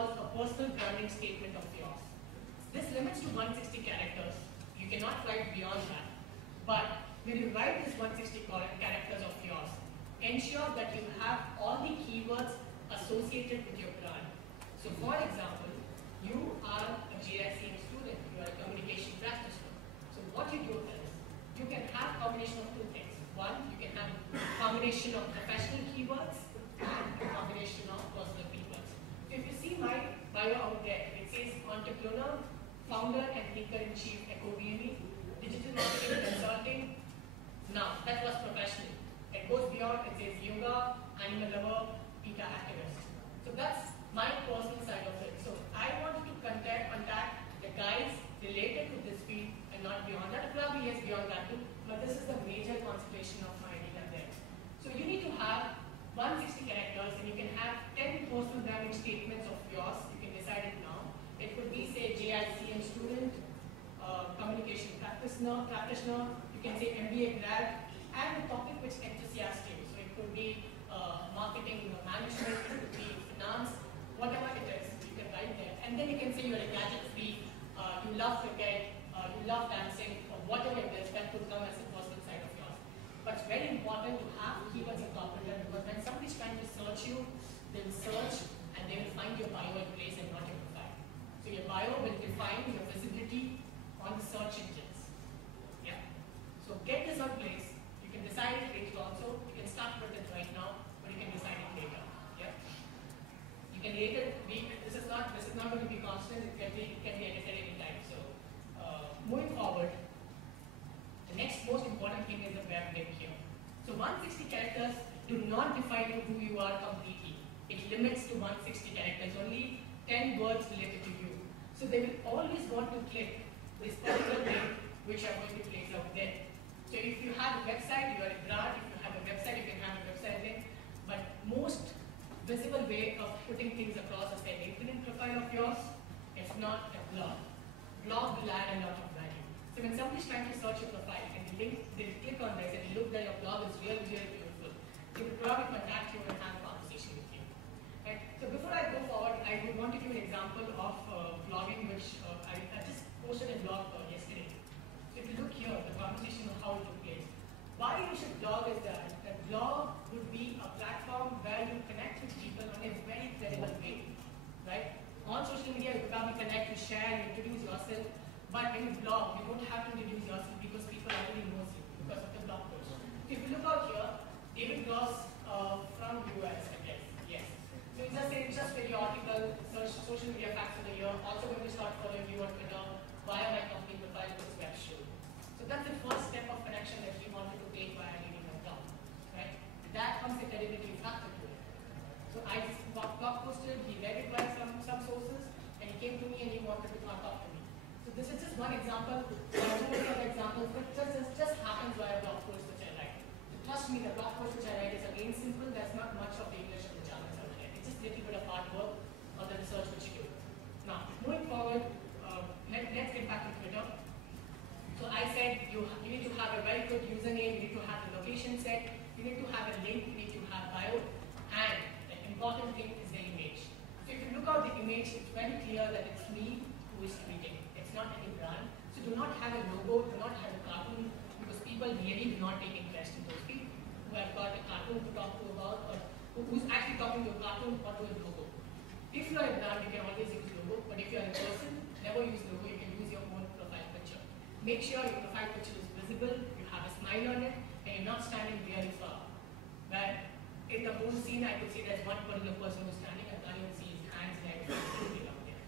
calls a personal branding statement of yours. This limits to 160 characters. You cannot write beyond that. But when you write this 160 characters of yours, ensure that you have all the keywords associated with your brand. So for example, you are a JICM student, you are a communication practitioner. So what you do is, you can have a combination of two things. One, you can have a combination of professional keywords and a combination of personal keywords. So if you see my bio out there, it says entrepreneur, founder and thinker-in-chief EcoBME, digital marketing consulting. Now, that was professional. It goes beyond, it says yoga, animal lover, PETA activist. So that's my personal side of it. So I wanted to contact the guys related to this field and not beyond that. Probably yes, beyond that too, but this is the major concentration of my data there. So you need to have 160 characters and you can have 10 personal branding statements of yours. You can decide it now. It could be, say, JICM student, communication practitioner, you can say MBA grad, and a topic which enthusiasts you. So it could be marketing management, it could be finance, whatever it is, you can write there. And then you can say you're a gadget freak, you love cricket, you love dancing, or whatever it is, that could come as a personal side of yours. But it's very important to have keywords incorporated, because when somebody's trying to search you, they'll search and they will find your bio in place and not your profile. So your bio will define your visibility on the search engines. Yeah. So get this on place. You can decide it later also. You can start with it right now, but you can decide it later. Yeah. You can later this is not going to be constant. It can be edited anytime. So moving forward, the next most important thing is the web link here. So 160 characters do not define who you are completely. It limits to 160 characters, only 10 words related to you. So they will always want to click this particular link which I'm going to place out there. So if you have a website, you are a brand. If you have a website, you can have a website link. But most visible way of putting things across is a LinkedIn profile of yours, if not a blog. Blog will add a lot of value. So when somebody's trying to search your profile and they'll click on this and look that your blog is really, really beautiful, they will probably contact you and have a conversation with you. Right? So before I go forward, I would want to give an example of blogging, which I just posted a blog yesterday. So if you look here, the conversation of how it took place. Why you should blog is that a blog would be a platform where you connect with people in a very credible way, right? On social media, you probably connect, you share, you introduce yourself. But when you blog, you don't have to introduce yourself because people already know you because of the blog post. If you look out here, David Gross from US, I guess, yes. So it's just periodical, search social media facts of the year. Also going to start following you on Twitter via my company profile with web show. So that's the first step of connection that he wanted to take via reading my blog, right? That comes the credibility factor to it. So I blog posted, he read it by some sources, and he came to me and he wanted to talk to me. So this is just one example. There are so many other examples, but it just happens via blog post which I write. So trust me, the blog post which I write is again simple. There's not much of the English of the German out there. It's just a little bit of hard work on the research which you do. Now, moving forward, let's get back to Twitter. So I said you need to have a very good username, you need to have the location set, you need to have a link, you need to have bio, and the important thing is the image. So if you look at the image, it's very clear that it's me who is tweeting. It's not any brand. So do not have a logo, do not have a cartoon, because people really do not take interest in those people who have got a cartoon to talk to about, or who's actually talking to a cartoon or to a logo. If you are a brand, you can always use logo, but if you are a person, never use logo, you can use your own profile picture. Make sure your profile picture is visible, you have a smile on it, and you're not standing really far. Where in the whole scene, I could see there's one particular person who's standing, I can't even see his hands and everything out there.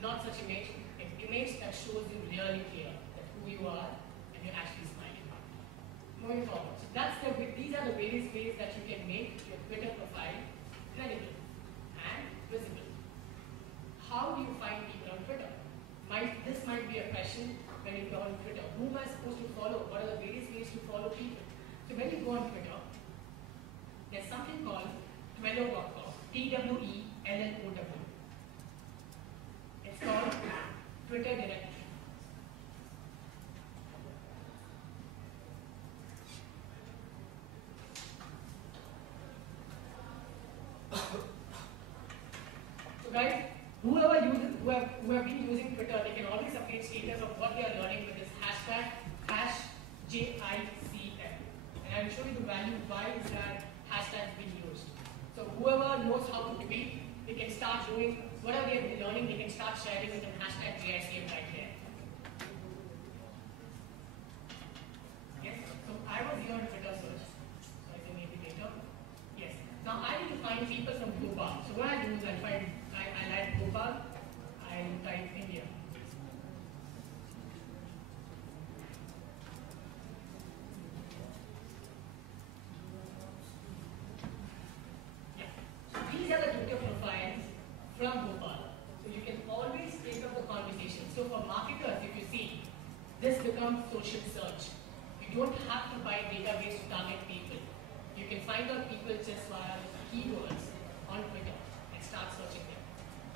Not such image. An image that shows you really clear that who you are and you're actually smiling. Moving forward. So these are the various ways that you can make your Twitter profile credible and visible. How do you find people on Twitter? This might be a question when you go on Twitter. Who am I supposed to follow? What are the various ways to follow people? So when you go on Twitter, there's something called Twello.com. Twello. It's called Twitter Directory. So guys, who have been using Twitter, they can always update status of what they are learning with this hashtag #JICM. And I will show you the value why is that hashtag being used. So whoever knows how to tweet, they can start doing whatever they have been learning, they can start sharing with an hashtag JICM right there. Yes, so I was here on Twitter search. So I can maybe later. Yes. Now I need to find people from Bhopal. So what I do is I like Bhopal, I type India. Yeah. So these are the Twitter profiles from Bhopal. So you can always take up the conversation. So for marketers, if you see, this becomes social search. You don't have to buy database to target people. You can find out people just via keywords on Twitter and start searching them.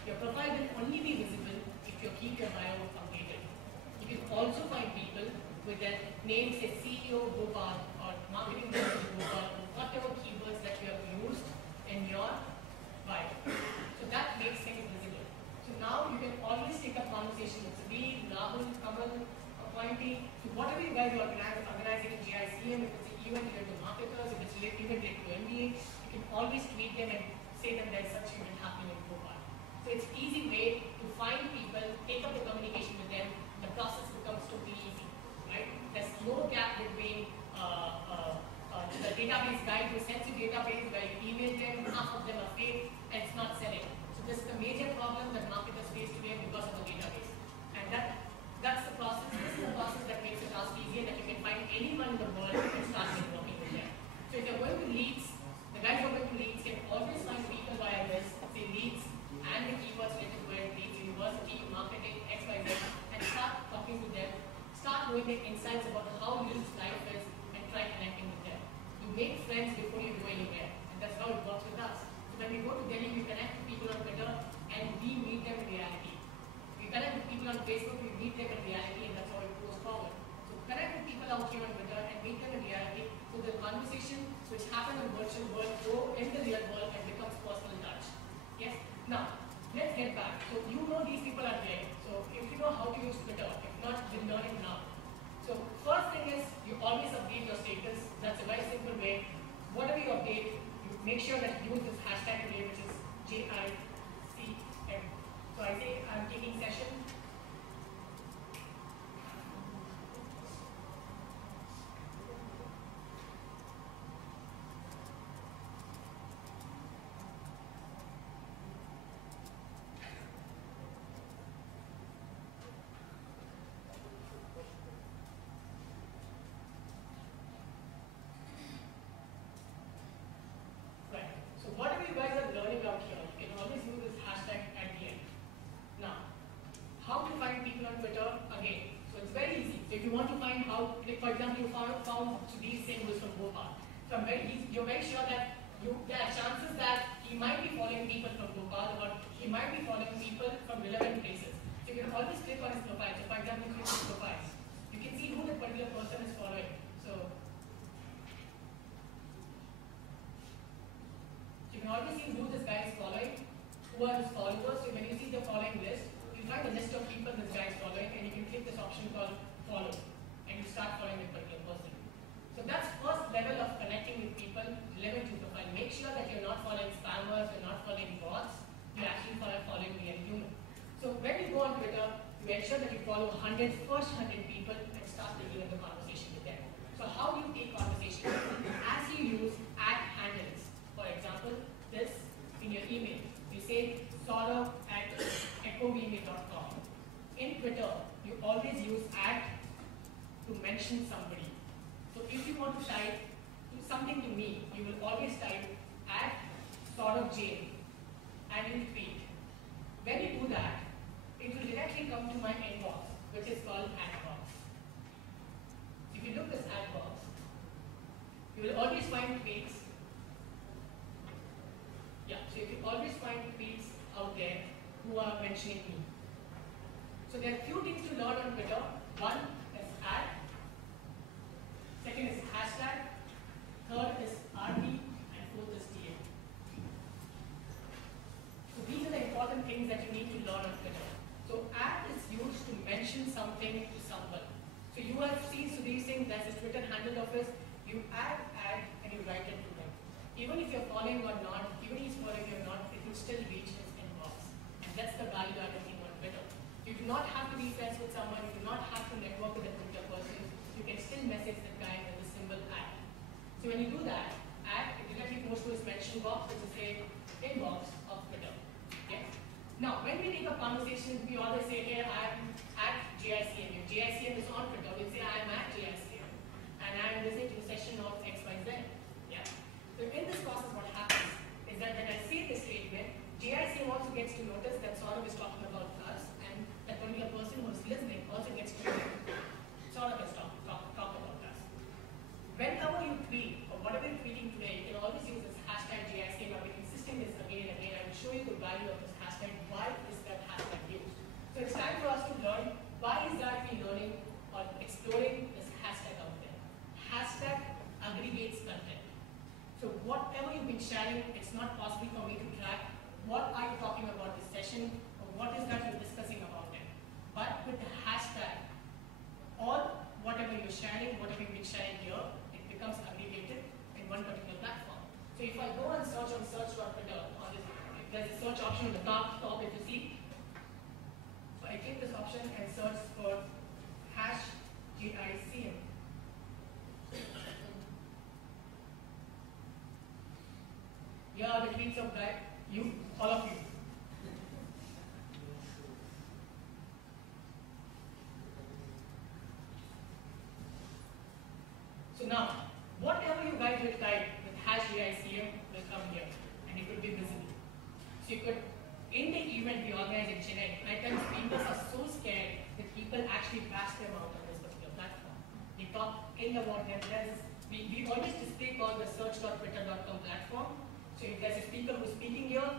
Your profile will only be visible if you keep your bio updated. You can also find people with their name, say CEO Bhopal or marketing manager Bhopal, whatever keywords that you have used in your bio. So that makes things visible. So now you can always take up conversation with Sabir, Rahul, Kamal, appointee. So whatever you guys are organizing in JICM, if it's an event related to marketers, if it's an event related to MBA, you can always tweet them and say that there's such event happening in Bhopal. So it's an easy way to find people, take up the communication with them, the process becomes totally easy, right? There's no gap between the database guy who sends you database where you email them, half of them are fake, and it's not selling. So this is the major problem that marketers face today because of the database. And that's the process. This is the process that makes the task easier, that you can find anyone in the world and start working with them. So if you're going to leads, the guys who are going to leads can always find people via this, say leads, and the keywords related to it, leads, university, marketing, XYZ, and start talking to them, start knowing their insights about how leads life is, and try connecting with them. You make friends before you go anywhere, and that's how it works with us. So when we go to Delhi, we connect with people on Twitter, and we meet them in reality. We connect with people on Facebook, we meet them in reality, and that's how it goes forward. So connect with people out here on Twitter and meet them in reality, so the conversation which happens in the virtual world go in the real world and becomes personal touch. Yes? Now, let's get back. So you know these people are there. So if you know how to use Twitter, if not, then learn it now. So first thing is you always update your status. That's a very simple way. Whatever you update, you make sure that you use this hashtag today, which is JICM. So I say I'm taking session. Whatever you guys are learning out here, you can always use this hashtag at the end. Now, how to find people on Twitter? Again, so it's very easy. So if you want to find how, like for example, you found Sudhir Singh was from Bhopal. So you're very sure that there are chances that he might be following people from Bhopal, or he might be following people from relevant places. So you can always click on his profile. So for example, click on his profile. You can see who that particular person is following. So you can always see who this guy is following, who are his followers. So when you see the following list, you find a list of people this guy is following, and you can click this option called follow, and you start following that particular person. So that's first level of connecting with people relevant to profile. Make sure that you're not following spammers, you're not following bots, you're actually following real human. So when you go on Twitter, you ensure that you follow first 100 people and start taking the conversation with them. So how do you take conversation? As you use @handles. For example, this in your email, you say saurav@ecovemail.com. In Twitter, you always use @ to mention somebody. So if you want to type something to me, you will always type @SauravJ and you tweet. When you do that, it will directly come to my inbox, which is called @box. If you look this @box, you will always find tweets. Yeah, so you will always find tweets out there who are mentioning me. So there are few things to learn on Twitter. One is @, second is hashtag, third is RT, and fourth is TA. So these are the important things that you need to learn. on Twitter. So at is used to mention something to someone. So you have seen Sudhir Singh, that's his Twitter handle of his. You add, and you write it to him. Even if you're following or not, even if he's following you or not, it will still reach his inbox. And that's the value added thing on Twitter. You do not have to be friends with someone, you do not have to network with a Twitter person. You can still message the guy with the symbol at. So when you do that, at, it directly goes to his mention box, which is a inbox of Twitter. Okay? Now, when we take a conversation, we always say, hey, I'm at JICM. If JICM is on Twitter, we'll say, I'm at JICM. And I'm listening to the session of XYZ. Yeah? So in this process, what happens is that when I say this statement, JICM also gets to notice that Saurabh is talking about us, and that only a person who is listening also gets to know Saurabh is talk about us. Whenever you tweet, or whatever you're tweeting today, you can always use this hashtag JICM. I've been insisting this again and again. I will show you the value of this hashtag. Why is that hashtag used? So it's time for us to learn why is that we learning or exploring this hashtag out there. Hashtag aggregates content. So whatever you've been sharing, it's not possible for me to track what are you talking about this session, or what is that you're discussing about it. But with the hashtag, all whatever you're sharing, whatever you've been sharing here, it becomes aggregated in one particular platform. So if I go and search on search.twitter, there's a search option on the top if you see. So I click this option and search for hash JICM. Here are the tweets of all of you. So now, whatever you guys will type with hash JICM will come here, and it will be visible. So you could, in the event we organize in Chennai, at times people are so scared that people actually bash them out on this particular platform. They talk ill about them. We always display called the search.twitter.com platform. So if there's a speaker who's speaking here,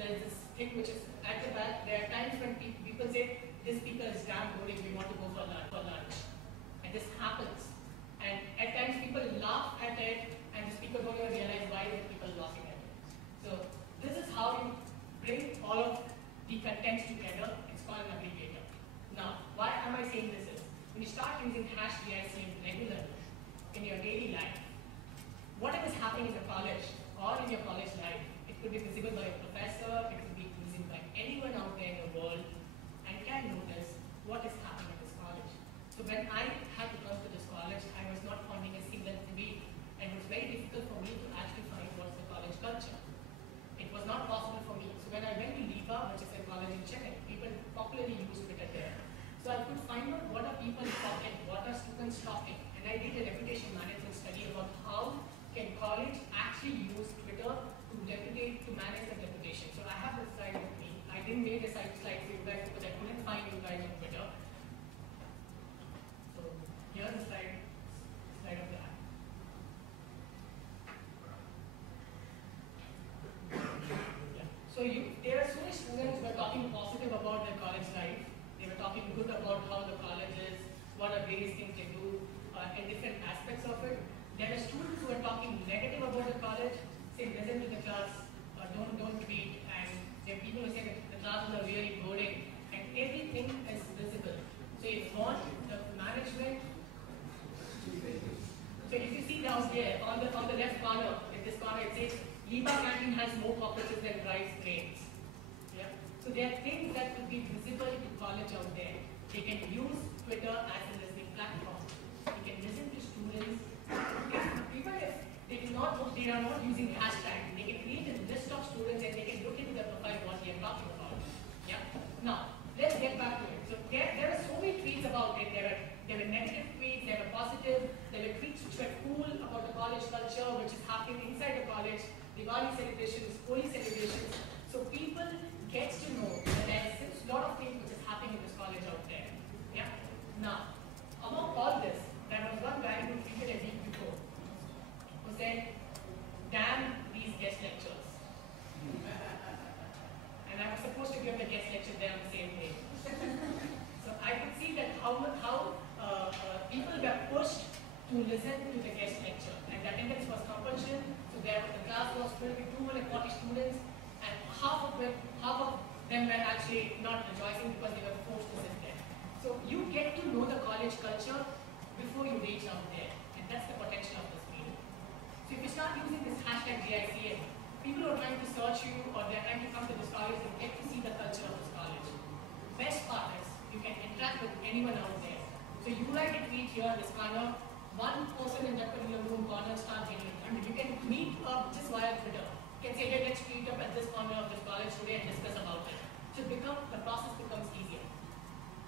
there's this thing which is at the back. There are times when people say, this speaker is damn boring, we want to go for lunch. And this happens. And at times people laugh at it, and the speaker don't even realize why the people are laughing at it. So this is how you bring all of the contents together. It's called an aggregator. Now, why am I saying this is, when you start using hash JICM regularly in your daily life, whatever is happening in the college or in your college life, it could be visible by a professor, it could be visible by anyone out there in the world, and can notice what is happening in this college. So when I had to come to this college, I was not finding a single tweet, and it was very difficult for me to actually find what's the college culture. It was not possible for me. So when I went to LIPA, which is a college in Chennai, people popularly use Twitter there. So I could find out what are people talking, what are students talking, and I did a reputation management study about how can college actually use Twitter to manage the reputation. So I have this slide with me. I didn't make a slide for you guys because I couldn't find you guys on Twitter. So here's the slide of that. Yeah. So there are so many students who are talking positive about their college life. They were talking good about how the college is, what are various things they do, and different aspects of it. There are students who are talking negative about the college, saying listen to the class, don't tweet, and there are people who say that the classes are really boring, and everything is visible. So if you want the management, so if you see down here on the left corner, in this corner it says LIPA canteen has more cockroaches than rice grains. Yeah. So there are things that could be visible to college out there. They can use Twitter as a listening platform. You can listen to students. Even if they are not using hashtag, they can create a list of students and they can look into their profile what they are talking about. Yeah. Now, let's get back to it. So there are so many tweets about it. There were negative tweets, there were positive, there were tweets which were cool about the college culture, which is happening inside the college, Diwali celebrations, Holi celebrations. So people get to know that there is a lot of things which is happening in this college out there. Yeah. Now, among all this, there was one guy who tweeted a week before who said, damn these guest lectures. And I was supposed to give the guest lecture there on the same day. So I could see that how people were pushed to listen to the guest lecture. And the attendance was compulsion. So the class was filled with 240 students, and half of them were actually not rejoicing because they were forced to sit there. So you get to know the college culture before you reach out there, and that's the potential of this meeting. So if you start using this hashtag JICM, people who are trying to search you or they're trying to come to this college, they get to see the culture of this college. Best part is you can interact with anyone out there. So you write a tweet here in this corner, one person in that particular room corner starts getting it. I mean, you can meet up just via Twitter. You can say, hey, let's meet up at this corner of this college today and discuss about it. So the process becomes easier.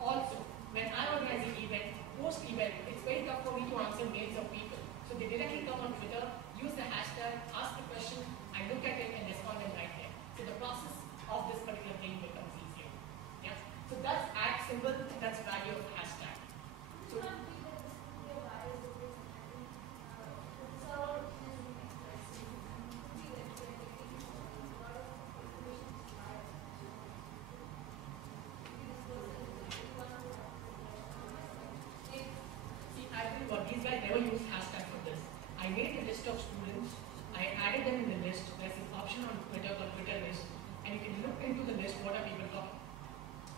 Also, when I organize an event, post-event, it's very tough for me to answer mails of people. So they directly come on Twitter, use the hashtag, ask the question, I look at it and respond them right there. So the process of this particular thing becomes easier. Yeah. So that's @symbol, that's value of hashtag. So, these guys never use hashtag for this. I made a list of students, I added them in the list. There's an option on Twitter called Twitter list, and you can look into the list what are people talking.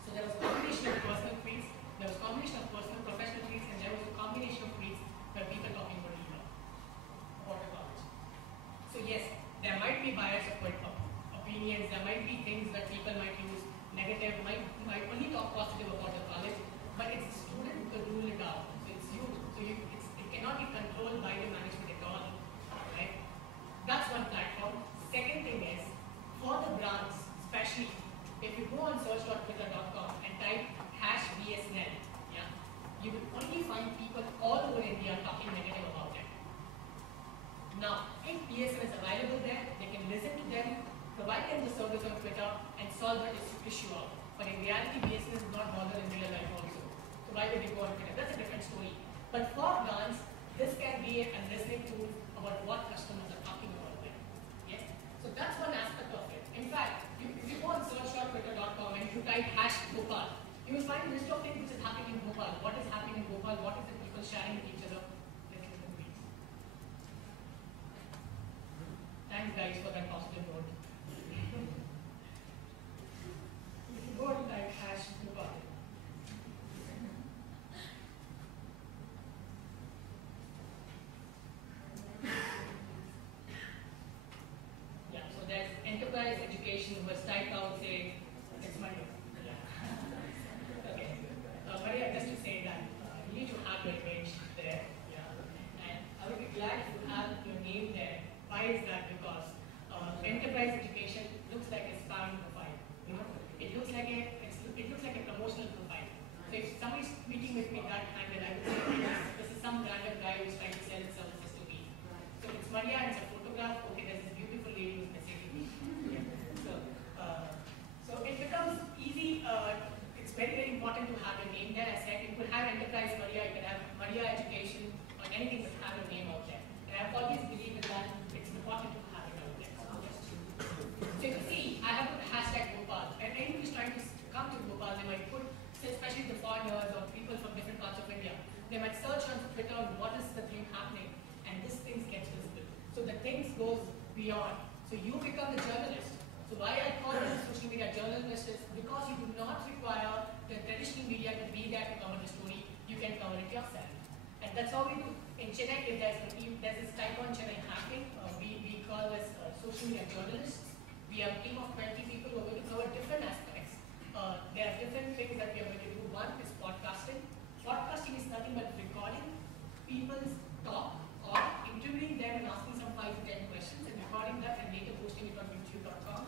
So there was a combination of personal tweets, there was a combination of personal professional tweets, and there was a combination of tweets where people talking about the college. So yes, there might be biased opinions, there might be things that people might use negative, might only talk positive about the college, but it's the student who can rule it out. So it's you. So it cannot be controlled by the management at all. Right? That's one platform. Second thing is, for the brands, especially, if you go on search.twitter.com and type #BSNL, yeah, you will only find people all over India talking negative about it. Now, if BSNL is available there, they can listen to them, provide them the service on Twitter, and solve the issue out. But in reality, BSNL is not bothered in real life also. So why would they go on Twitter? That's a different story. But for brands, this can be a listening tool about what customers are talking about there. Yes? So that's one aspect of it. In fact, if you go on search.twitter.com and you type #Bhopal, you will find a list of things which is happening in Bhopal. What is happening in Bhopal? What is the people sharing with each other? Thanks guys for that positive note. If you go and type #Bhopal, enterprise education was typed out, say, it's Maria. Yeah. Okay. Maria, just to say that you need to have your image there. Yeah. And I would be glad if you have your name there. Why is that? Because enterprise education looks like a spam profile. You know? It looks like a promotional profile. So if somebody's meeting with me that angle, I would say this is some random guy who's trying to sell his services to me. So it's Maria, it's a photograph. Okay, there's this beautiful lady who's messaging me. So it becomes easy. It's very, very important to have a name there. I said you could have Enterprise Maria, you can have Maria Education, or anything that have a name out there. And I've always believed in that it's important to have it out there. So you can see, I have put #Bhopal, and anyone who's trying to come to Bhopal, they might put, especially the foreigners or people from different parts of India, they might search on Twitter what is the thing happening, and this thing gets visible. So the things goes beyond. So you become the journalist. So why I call it a social media journalist is because you do not require the traditional media to be there to cover the story. You can cover it yourself. And that's how we do. In Chennai, if there's this type on Chennai happening, we call this social media journalists. We have a team of 20 people who are going to cover different aspects. There are different things that we are going to do. One is podcasting. Podcasting is nothing but recording people's talk or interviewing them and asking some 5 to 10 questions and recording that and later posting it on youtube.com.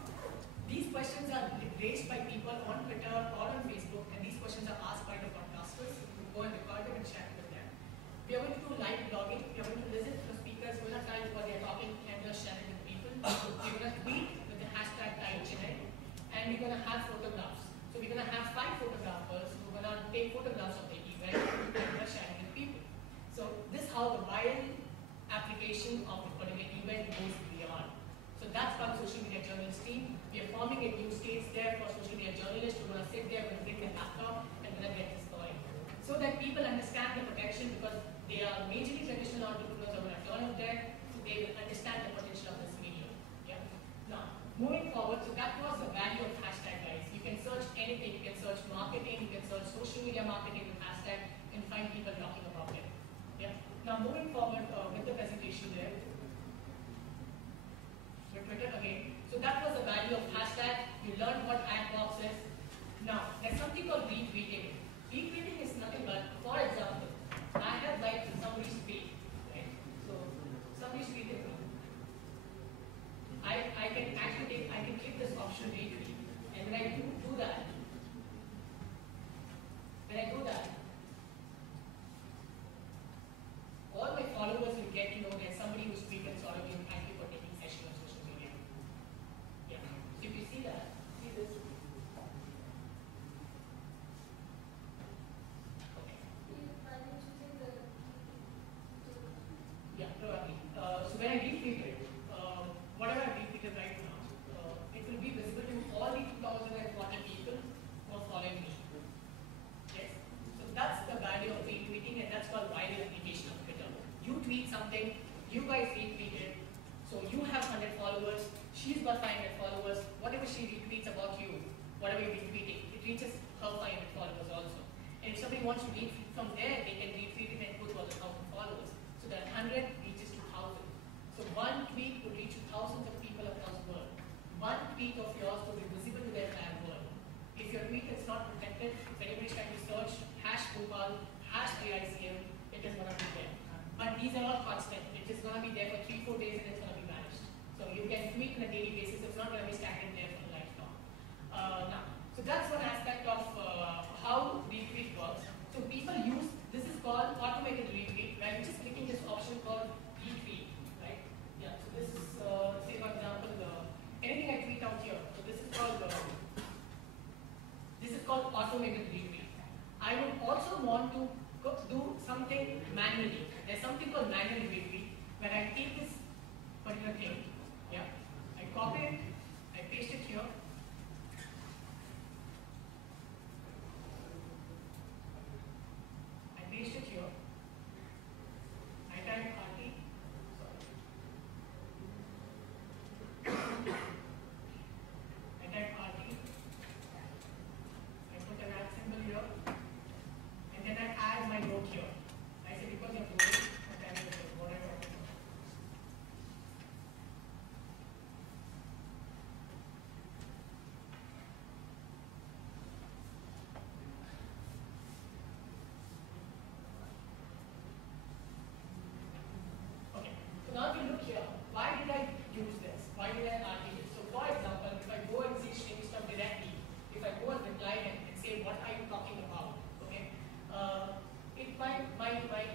These questions are raised by people on Twitter or on Facebook, and these questions are asked by the podcasters who go and record them and share it with them. We are going to do live blogging. We are going to listen to the speakers, we're not trying what they're talking and just share it with people. We're going to tweet with the #Chennai, and we're going to have photographs. So we're going to have 5 photographers who are going to take photographs of the event and we're sharing with people. So this is how the viral application of the particular event goes beyond. So that's what social media journalist team. We are forming a new stage there for social media journalists who are going to sit there, going to bring the laptop, and going to get this going. So that people understand the potential, because they are majorly traditional entrepreneurs who are going to turn up there, so they will understand the potential of this medium. Yeah. Now, moving forward, so that was the value of hashtag, guys. You can anything. You can search marketing, you can search social media marketing with hashtag and find people talking about it. Yeah. Now moving forward with the presentation there. So Twitter again. So that was the value of hashtag. You learned what ad box is. Now there's something called retweeting. Retweeting is nothing but, for example, I have liked somebody's tweet, right? So somebody's tweeted me. I can click this option retweet, and when I do that, all my followers will get to know there's somebody who's tweeted sort of thank you for taking session on social media. Yeah. So if you see that, see this. Okay. Yeah, probably. So when I retweet it, whatever I retweeted right now, it will be visible to all the 2,040 people who are following me. Yes? So that's the value of retweeting, and that's called viral application of Twitter. You tweet something, you guys retweet it, so you have 100 followers, she's got 500 followers, whatever she retweets about you, whatever you're retweeting, it reaches her 500 followers also. And if somebody wants to retweet from there, they can retweet it and go to other 1,000 followers. So that 100 reaches to 1,000. So one tweet could reach to thousands of people across the world. One tweet of yours could be visible to their entire world. If your tweet is not protected, if anybody's trying to search #Bhopal, #JICM, it is going to be there. But these are all constant. It is going to be there for 3-4 days and it's going to be vanished. So you can tweet on a daily basis. It's not going to be stagnant there for lifelong. So that's one aspect of how retweet works. So people use, this is called automated retweet, where you're just clicking this option called retweet, right? Yeah. So this is, say for example, anything I tweet out here. So this is called automated retweet. I would also want to do something manually. There's something called manual retweet, where I take this particular thing, yeah, I copy it, I paste it here, I paste it here, I type RT, I type RT, I put an at symbol here, and then I add my note here. I say because you're doing whatever. Okay, so now if you look here, why did I use this? Why did I argue this? So for example, if I go and see string stuff directly, if I go and reply him and say, what are you talking about? Okay. If my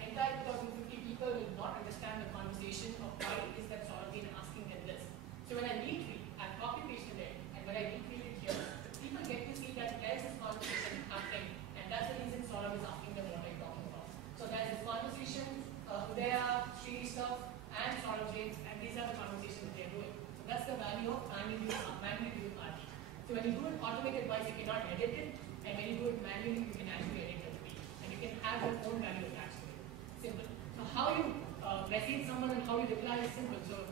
entire 2,050 people will not understand the conversation of why it is that Saurabh been asking them this. So when I retweet, I copy pasted it, and when I retweet it here, people get to see that there's this conversation happening, and that's the reason Saurabh is asking them what I'm talking about. So there's this conversation, Udaya, Sri stuff, and Saurabh James, and these are the conversations that they're doing. So that's the value of manually doing RT. So when you do it automated wise, you cannot edit it, and when you do it manually, you can actually edit it. You can have your own value attached to it. Simple. So how you message someone and how you reply is simple. So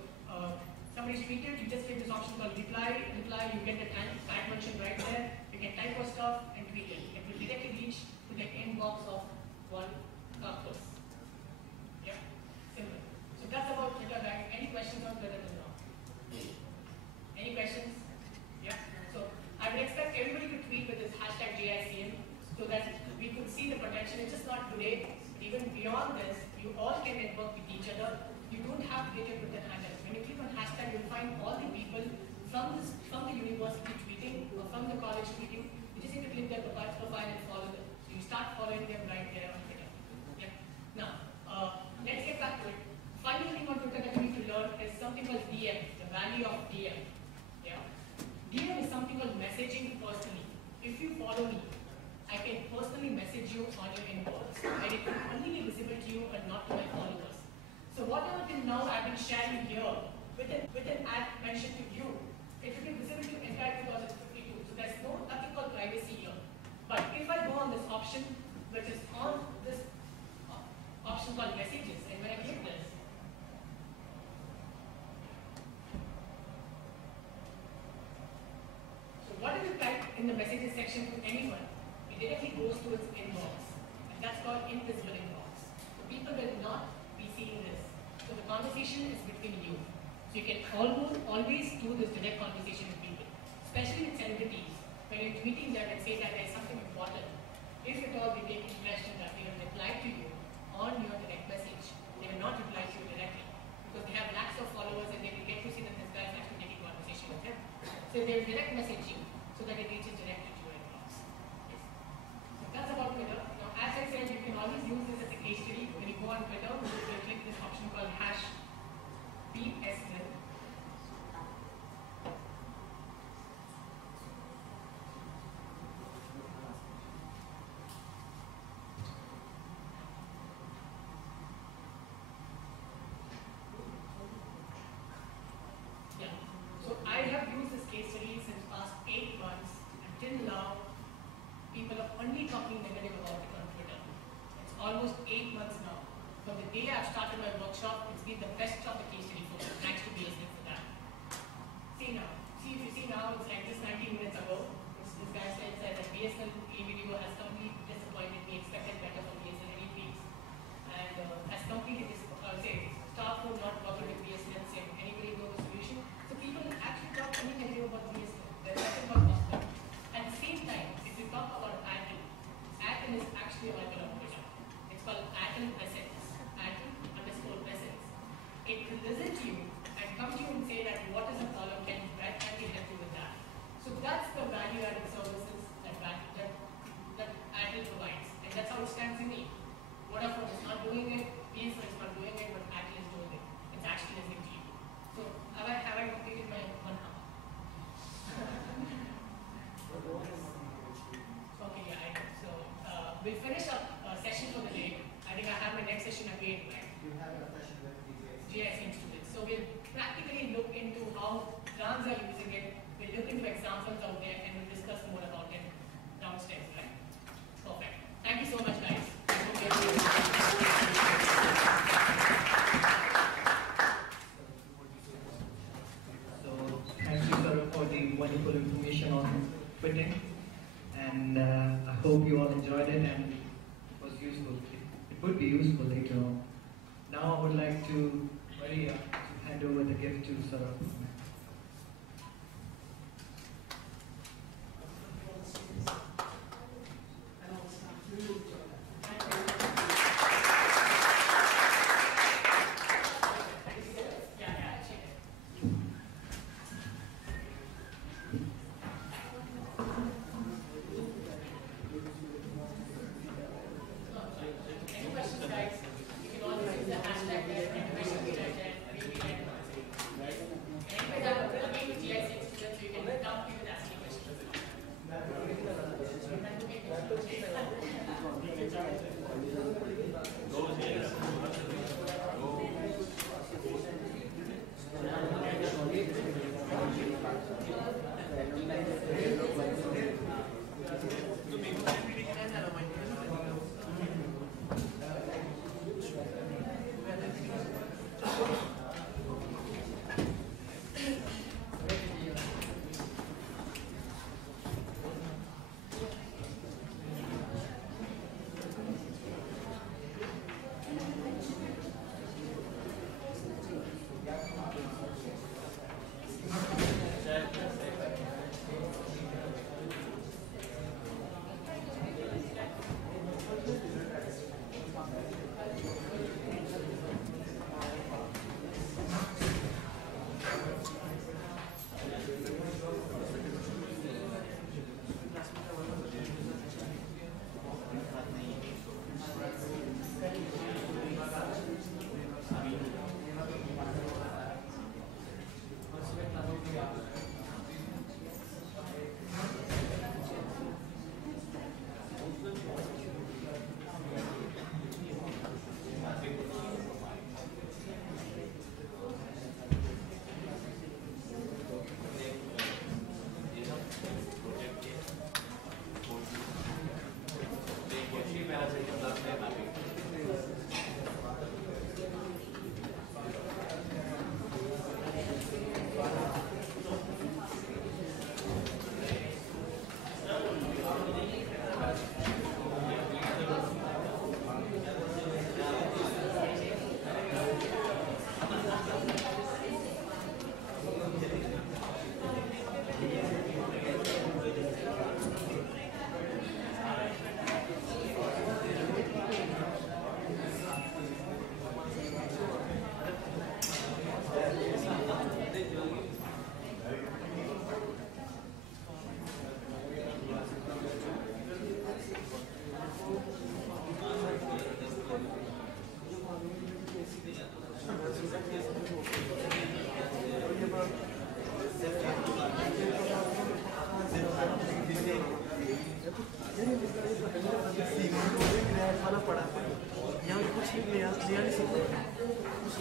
somebody's tweeted, you just click this option called reply, you get the tag function right there. You can type your stuff and tweet it. It will directly reach to the inbox of one campus. Yeah, simple. So that's about Twitter, right? Any questions on Twitter till now? Any questions? Yeah. So I would expect everybody to tweet with this #JICM so that we could see the potential. It's just not today, but even beyond this, you all can network with each other. You don't have to get it with the handle. When you click on hashtag, you'll find all the people from the university tweeting or from the college tweeting. You just need to click their profile and follow them. So you start following them right there on Twitter. Yeah. Now, let's get back to it. Final thing on Twitter that you need to learn is something called DM, the value of DM. Yeah. DM is something called messaging personally. If you follow me, I can personally message you on your inbox, and it will only be visible to you and not to my followers. So whatever till now I've been sharing here with an ad mentioned to you, it will be visible to entire 2052. So there's nothing called privacy here. But if I go on this option, which is on this option called messages, and when I click this, so what if you type in the messages section to anyone, it directly goes to its inbox. And that's called invisible inbox. So people will not be seeing this. So the conversation is between you. So you can always do this direct conversation with people, especially with celebrities. When you're tweeting them and say that there's something important, if at all they take impression that they have replied to you on your direct message, they will not reply to you directly because they have lakhs of followers and they will get to see that this guy is actually taking conversation with them. So they will direct message you so that it reaches directly to your inbox. Yes. So that's about Twitter. Now, as I said, you can always use this as a case study. When you go on Twitter, you will click this option called #BSN. I have used this case study since past 8 months. Until now, people are only talking negative about it on Twitter. It's almost 8 months now. From the day I've started my workshop, it's been the best of the case study for me. Thanks to BSN for that. See now. See, if you see now, it's like just 19 minutes ago. This guy said that BSN video has completely disappointed me. Expected better from BSN any weeks. And has completely staff who not working with BSN saying anybody know the solution. So people actually talk only negative about BSN. There's nothing but positive. At the same time, if you talk about Atom is actually a vital on Twitter. It's called Atom Presence. Atom_presence. It will listen to you and come to you and say that what is the problem, can we help you with that? So that's the value-added services that Atom provides. And that's how it stands in me. Vodafone is not doing it, BSN is not doing it, but Atom is doing it. It's actually listening to you. So have I completed my 1 hour? Okay, yeah, I know. So we'll finish up session for the day. I think I have my next session again, right? You have a session with JICM students. So we'll practically look into how trans are using it. We'll look into examples out there and we'll discuss more about it downstairs, right? Perfect. Thank you so much, guys. So thank you, sir, for the wonderful information on fitting, and I hope you all enjoyed it and it was useful. It would be useful later on. Now I would like to Maria to hand over the gift to Sarah. Any questions, guys? You can always use the hashtag there. Any questions, वाला पड़ा यहाँ कुछ नया नया नहीं सीखा कुछ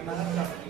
हमारा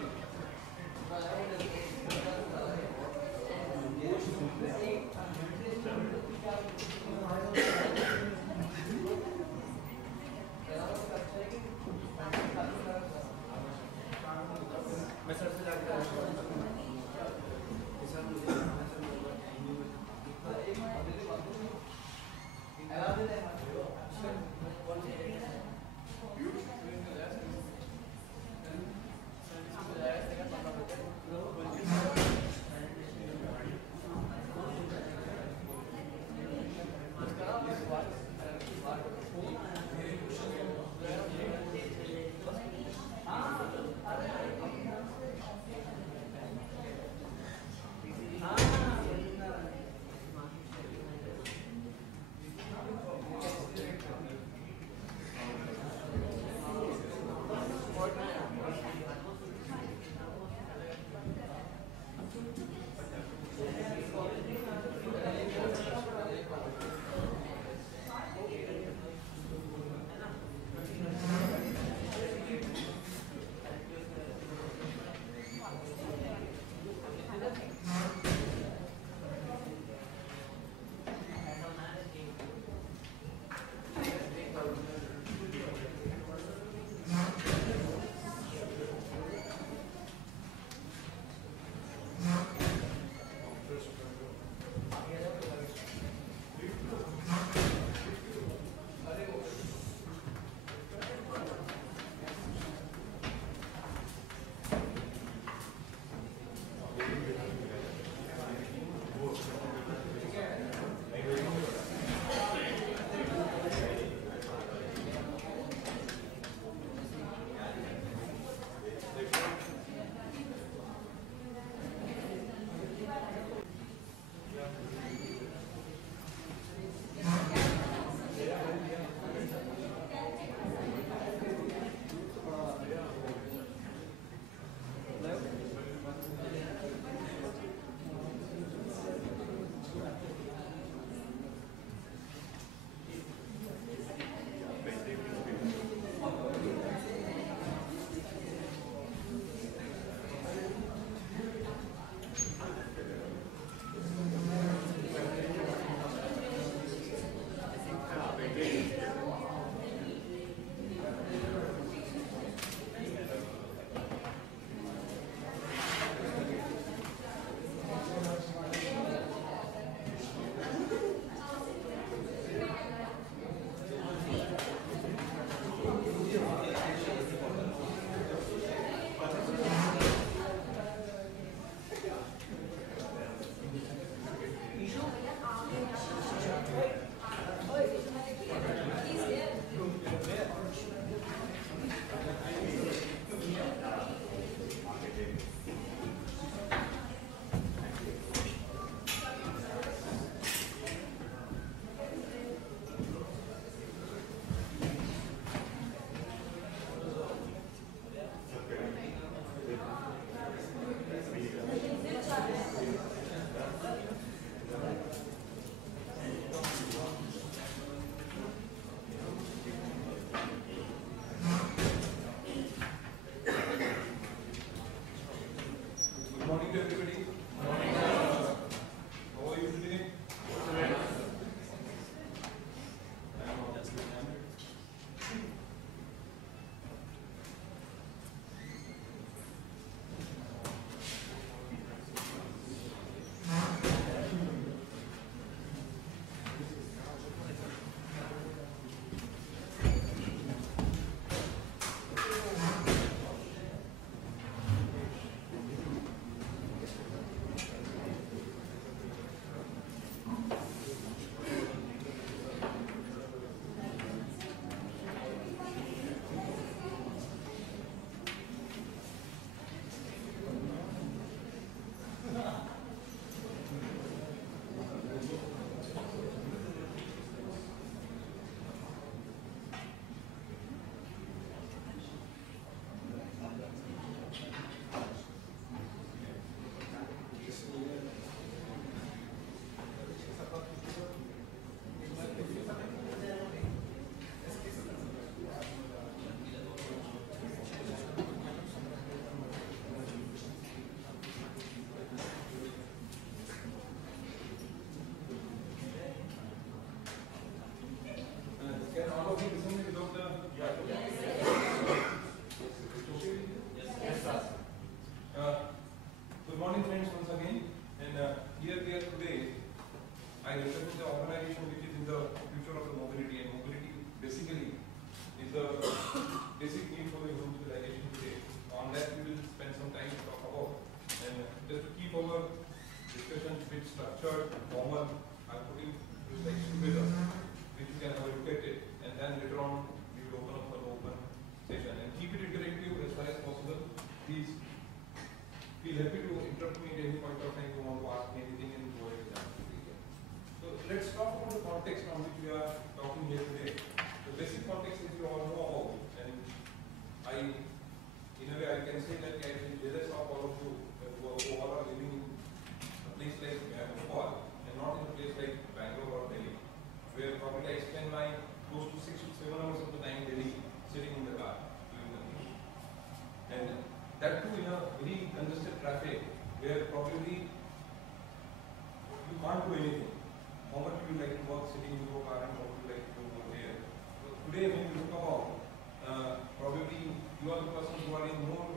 you are the persons who are in more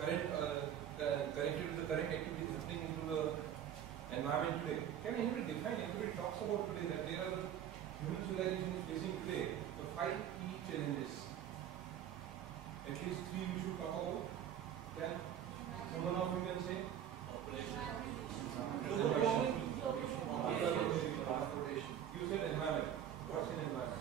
current, connected to the current activities happening into the environment today. Can anybody define, anybody talks about today that there are human civilization is facing today the 5 key challenges. At least 3 we should talk about. Can someone of you can say? Population. Transportation. You said environment. What's in environment?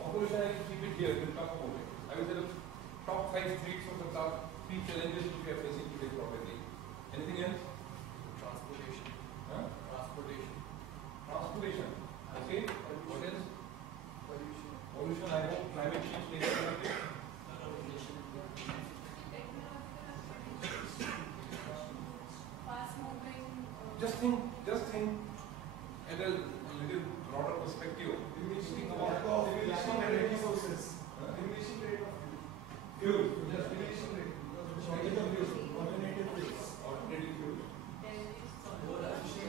Population, I will keep it here, we'll talk about it. I will say the top 5 streets or the top 3 challenges which we are facing today probably. Anything else? Transportation. Huh? Transportation. Transportation. Okay. What else? Pollution. Pollution, I hope climate change later. Fast moving. Just think at a little broader perspective. Think about diminishing rate of resources. Diminishing rate of fuel. Just diminishing rate. Shortage of fuel. Alternative fuels. Alternative fuels.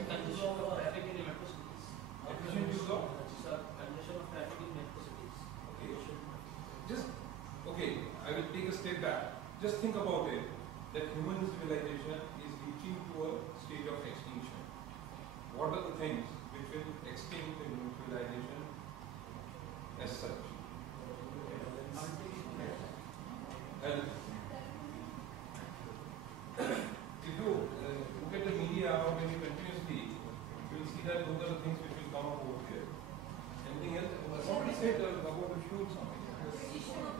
Congestion of traffic in metro cities. Efficient use of? Congestion of traffic in metro cities. Okay. Just, okay, I will take a step back. Just think about it, that human civilization is reaching to a stage of extinction. What are the things which will extinct the human civilization as such? And if you look at the media or maybe continuously, you will see that those are the things which will come up over here. Anything else? Somebody said about the fuel something.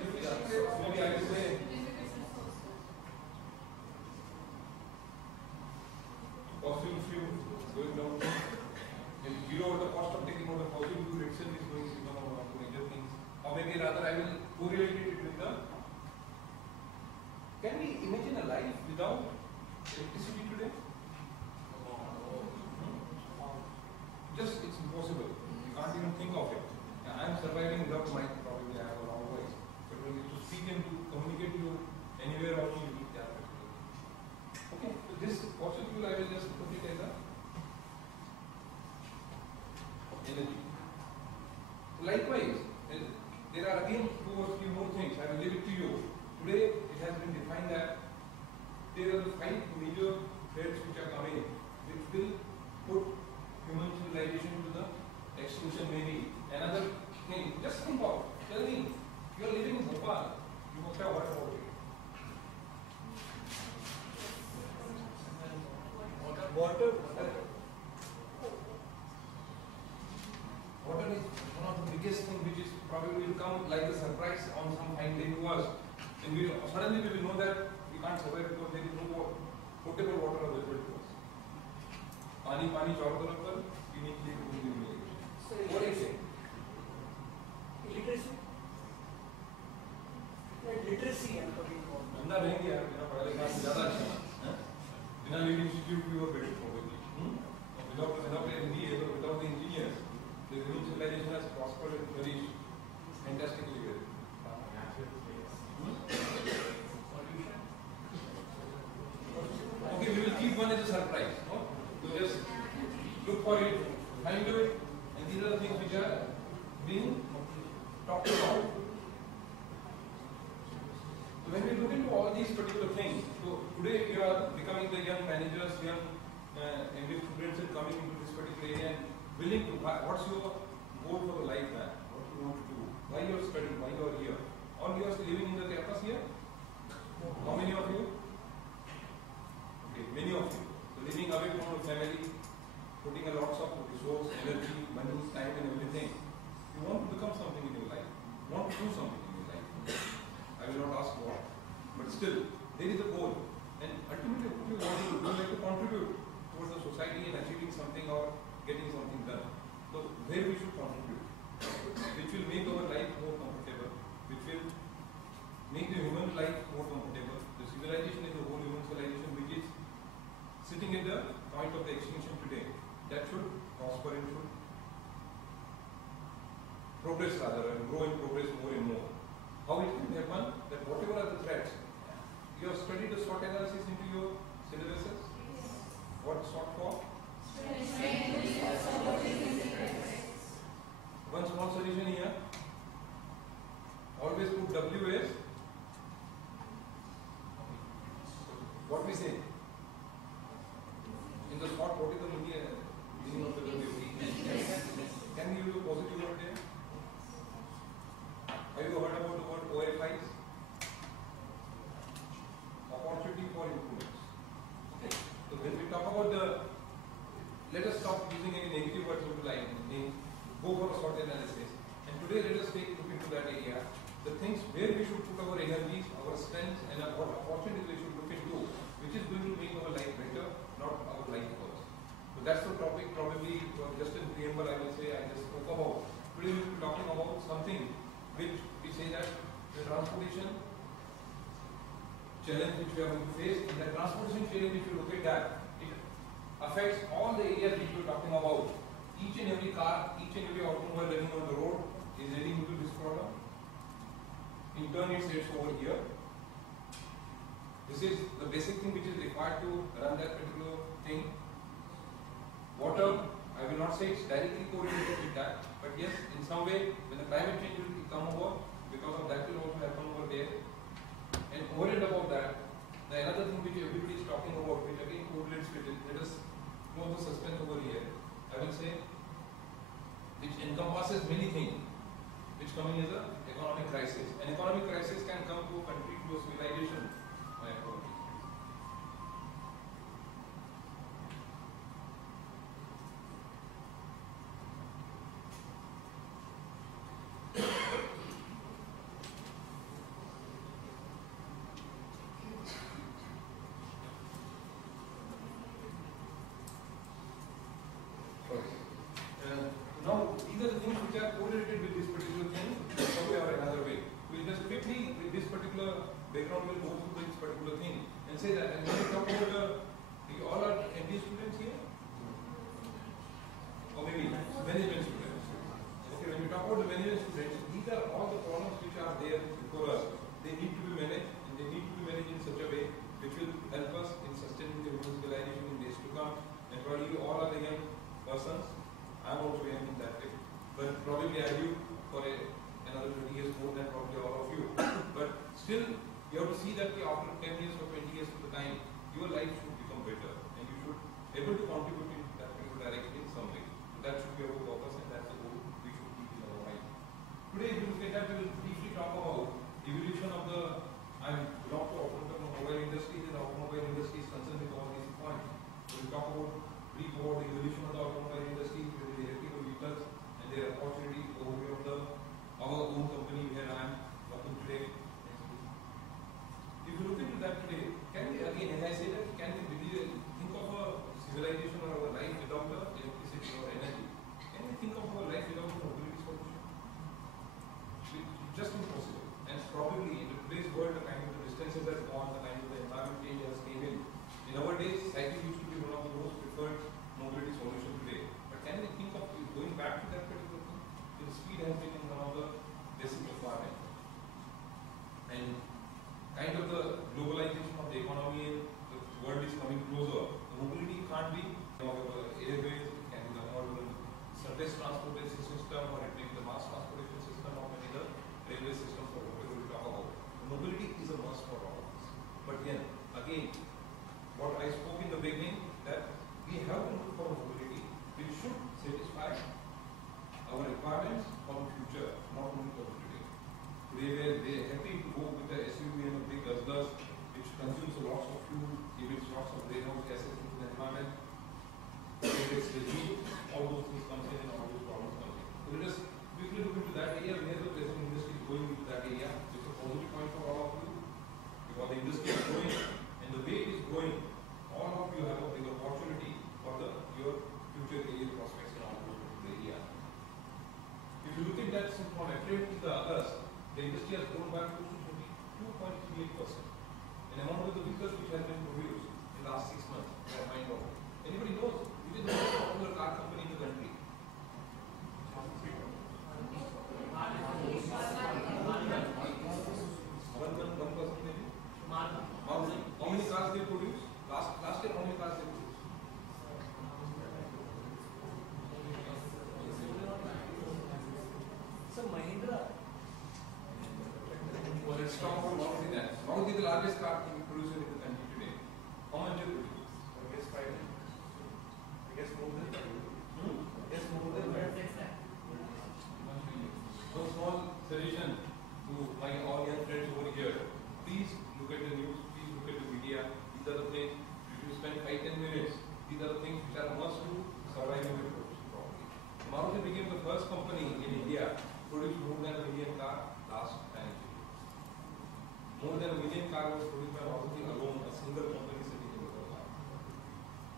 Maybe I will say fossil fuel going down. And below the cost of taking out the fossil fuel itself is going to become one of the major things. Or maybe rather I will correlate it with the. Can we imagine a life without electricity today? Just it's impossible. You can't even think of it. I am surviving without mic, probably I have a long voice. But when you to speak and to communicate to anywhere also you need that. Okay, so this fossil fuel I will just put it as a energy. Likewise, there are again 2 or 3 more things. I will leave it to you. Today it has been defined that there are the 5 major threats which are coming, which will put human civilization to the extinction maybe. Another thing, just think of, tell me, you are living in Bhopal, you must have heard about it. Water is one of the biggest things which is probably will come like a surprise on some fine day to us. And suddenly we will know that we can't survive because there is no potable water available to us. Pani चारों तरफ पर पीने के लिए कुछ नहीं मिलेगा। What is it? Illiteracy. Literacy है तो भी बंदा रहेंगे यार बिना पढ़ा लिखा ज़्यादा अच्छा है। बिना लीड इंस्टीट्यूट भी वो बेटर होगी। Without the MBA or without the engineers, the human civilization has prospered and flourished fantastically well. Okay, we will keep one as a surprise. No? So just look for it, find it, and these are the things which are being talked about. So when we look into all these particular things, so today we are becoming the young managers, young MBA students and coming into this particular area and willing to, what's your goal for the life, man? What you want to do? Why you are studying? Why you are here? Or you are living in the campus here? How many of you? Okay, many of you. So living away from your family, putting a lots of resource, energy, money, time and everything. You want to become something in your life. You want to do something in your life. I will not ask what. But still, there is a goal. And ultimately, what you want to do, you like to contribute towards the society and achieving something or getting something done. So, where we should contribute, which will make our life more comfortable, which will make the human life more comfortable. The civilization is the whole human civilization which is sitting at the point of the extinction today. That should prosper and should progress rather and grow and progress more and more. How it can happen that whatever are the threats, you have studied the SWOT analysis into your syllabuses? What SWOT for? One small solution here. Always put W as what we say. In the SWOT, what is the meaning of the W? Can we use a positive word there? Have you heard about the word OFIs? Opportunity for influence. Okay. So when we talk about the, let us stop using any negative words into line. Go for a SWOT analysis. And today let us take a look into that area. The things where we should put our energies, our strengths, and what opportunities we should look into, which is going to make our life better, not our life worse. So that's the topic. Probably just in preamble, I will say I just spoke about. Today we will be talking about something which we say that the transportation challenge which we are going to face. In the transportation challenge, if you look at that, it affects all the areas which we are talking about. Each and every car, each and every automobile running on the road is leading into this problem. In turn, it sits over here. This is the basic thing which is required to run that particular thing. Water, I will not say it's directly correlated with that, but yes, in some way, when the climate change will come over, because of that will also happen over there. And over and above that, the another thing which everybody is talking about, which again correlates with it, let us close the suspense over here. I will say, which encompasses many things, which coming as an economic crisis. An economic crisis can come to a country, to a civilization. Now, these are the things which are correlated with this particular thing, some way or another way. We will just quickly, with this particular background, will go through this particular thing and say that. And when we talk about you all are MBA students here? Or maybe management students. Okay, when we talk about the management students, these are all the problems which are there before us. They need to be managed, and they need to be managed in such a way which will help us in sustaining the human civilization in days to come. And probably you all are the young persons. I am also young in that way. But probably I do for another 20 years more than probably all of you. But still, you have to see that after 10 years or 20 years of the time, your life should become better. And you should be able to contribute in that direction in some way. So that should be our purpose, and that's the goal we should keep in our mind. Today, if you look at that, we will briefly talk about evolution of the, I belong to automobile industry, and the automobile industry is concerned with all these points. So we will talk about brief about the evolution of the automobile industry, with the electrical vehicles and their opportunity overview of our own company where I am working today. If you look into that today, can we again, as I say that, can we really think of a civilization or our life without the electricity or energy? Can we think of our life without a mobility solution? It's just impossible. And probably in today's world, the kind of the distances has gone, the kind of the environment change has came in. In our days, cycling used to be one of the most preferred mobility solution today. But can we think of going back to that particular thing? The speed has been one of the basic requirements. And kind of the globalization of the economy and the world is coming closer. The mobility can't be airways, it can be the surface transportation system, or it may be the mass transportation system, or maybe the railway system, or whatever we talk about. The mobility is a must for all of us. But again, what I spoke in the beginning, that we have to look for mobility which should satisfy Maruti became the first company in India to produce more than 1 million cars last financial year. More than 1 million cars was produced by Maruti alone, a single company sitting in the world.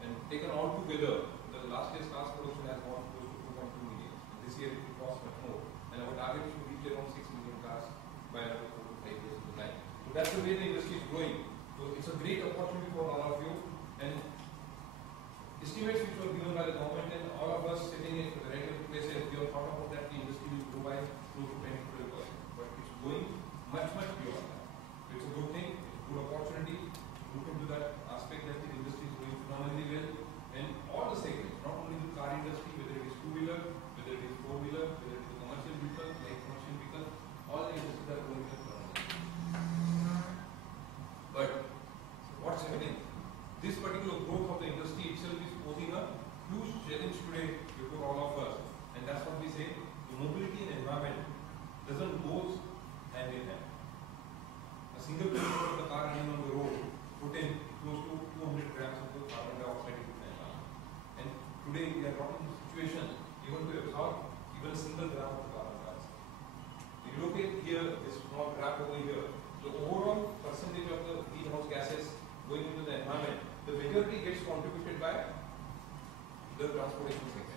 And taken all together, the last year's cars production has gone close to 2.2 million. And this year it will cost much more. And our target is to reach around 6 million cars by another 4 to 5 years in the line. So that's the way the industry is growing. So it's a great opportunity for all of you. And estimates which were given by the government and all of us sitting in the regular places, we have thought about that the industry will grow by close to 20%. But it's going much, much beyond that. It's a good thing, it's a good opportunity to look into that aspect that the industry is doing phenomenally well. And all the segments, not only the car industry, whether it is two-wheeler, whether it is four-wheeler, whether it is a commercial vehicle, light commercial vehicle, all the industries are growing phenomenally. But what's happening? This particular growth of the industry itself is posing a huge challenge today before all of us. And that's what we say, the mobility and environment doesn't go hand in hand. A single kilometer of the car running on the road put in close to 200 grams of the carbon dioxide into the environment. And today we are not in the situation even to absorb even a single gram of the carbon dioxide. If you look at here, this small graph over here, the overall percentage of the greenhouse gases going into the environment, the majority gets contributed by the transportation sector.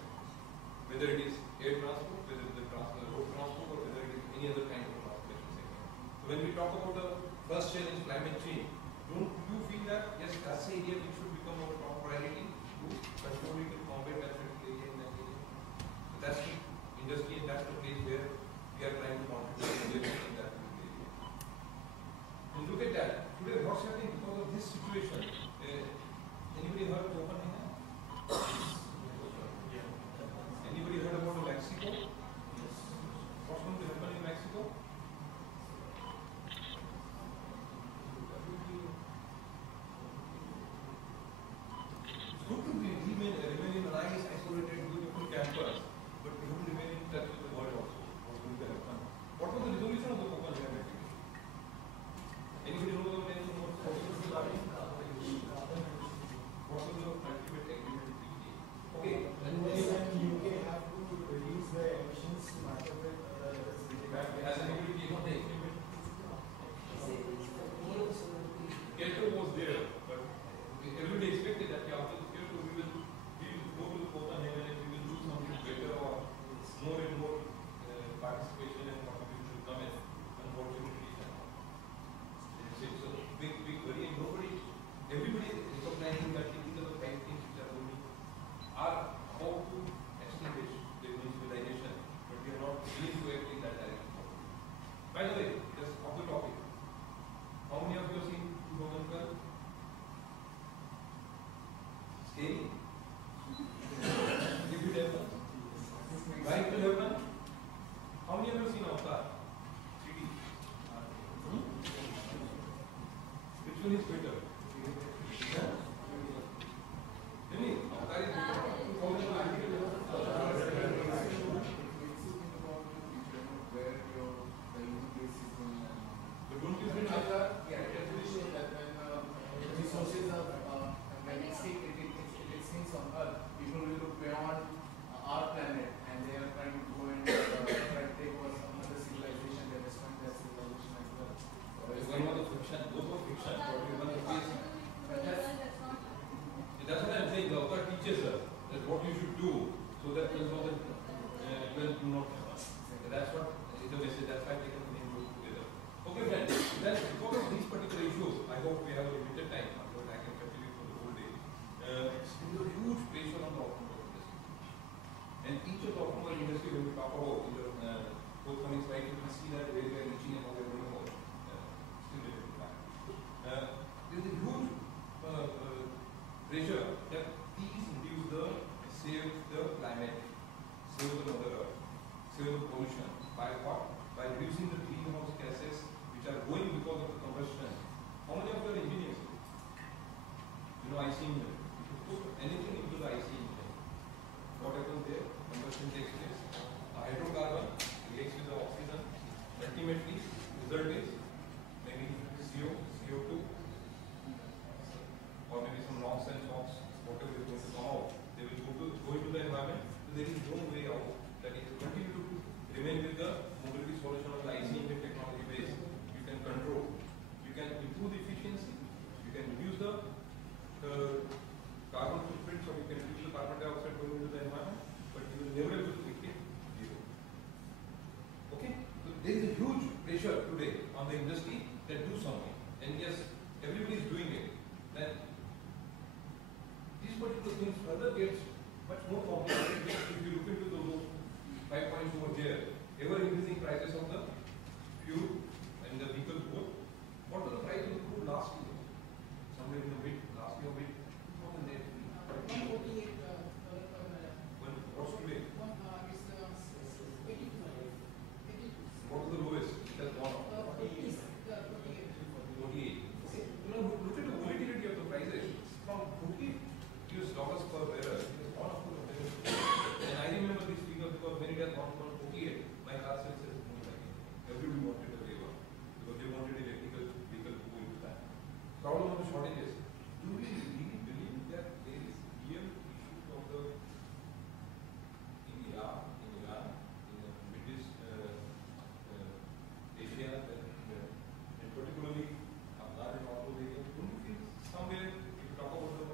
Whether it is air transport, whether it is road transport, or whether it is any other kind of transportation sector. So when we talk about the first challenge, climate change, don't you feel that yes, that's the area which should become our top priority to control it, to combat that area in that area. So that's the industry and that's the place where we are trying to contribute in that area. And look at that. Today what's happening because of this situation? Anybody heard of Copenhagen? Anybody heard about Mexico? What's going to happen in Mexico? It's good to remain in a nice, isolated, beautiful campus, but we have to remain in touch with the world also. What's going to happen? What was the resolution of the Copenhagen activity? Anybody know about anything about the Copenhagen? What was the ultimate agreement? Okay. And UK have to reduce the emissions to match up with Has anybody taken the agreement? Kyoto was there, but everybody expected that after Kyoto we will go to the Copenhagen and we will do something better or more and more participation and contribution will come in. Unfortunately, it's a big worry and everybody is recognizing that these are the five things which are going are how to extinguish the civilization, but we are not willing to act in that direction. By the way, just off the topic, how many of you have seen 2012? Scary? If it happens, why it will happen? How many of you have seen Avatar? 3D? Which one is better? Really? Avatar is better. But don't you think that? it actually shows that when resources are when extinct on Earth, people will look beyond our planet and they are trying to go and try to take over some other civilization, they respect their civilization as well. One was the fiction, both were fiction, but we were the case. But That's what I'm saying. The author teaches us that what you should do so that 12,000 do not happen. That's what is the message. That's why I taken the name both together. Okay, friends. Then because of these particular issues, I hope we have a limited time. Otherwise, I can continue for the whole day. There is a huge pressure on the automobile industry, and each of the automobile industry when we talk about in the forthcoming slide, you can see that where we are reaching and how we are going about. Still related to that. There is a huge pressure that these reduce save the climate, save the mother earth, save the pollution. By what? By reducing the greenhouse gases which are going because of the combustion. How many of you are engineers? You know IC engine. If you put anything into the IC engine, what happens there? Combustion takes place. The hydrocarbon reacts with the oxygen. Ultimately, result that if you continue to remain with the mobility solution of the ICM technology base, you can control, you can improve the efficiency, you can reduce the carbon footprint, so you can reduce the carbon dioxide going into the environment, but you will never able to make it zero. Okay? So there is a huge pressure today on the industry that do something. And yes, everybody is doing it. Then these particular things further gets much more complicated if you look into those 5 points over there. Ever increasing prices of the fuel and the vehicle both. What was the price of the crude last year? Somewhere in the mid, last year mid 2008. What's today? What is the lowest? It has gone up. 48. Okay. You know, look at the volatility of the prices. From $40 per barrel, it has gone up to the barrel. And I remember this figure because when it has gone from 48, my car sales has moved again. Everybody wanted a waiver because they wanted electrical vehicle to go into that. Problem of the shortages. Do we really believe that there is real issue of the in Iraq, in Iran, in the Middle East, Asia, and particularly Afghan and all those areas? Don't you feel somewhere, if you talk about the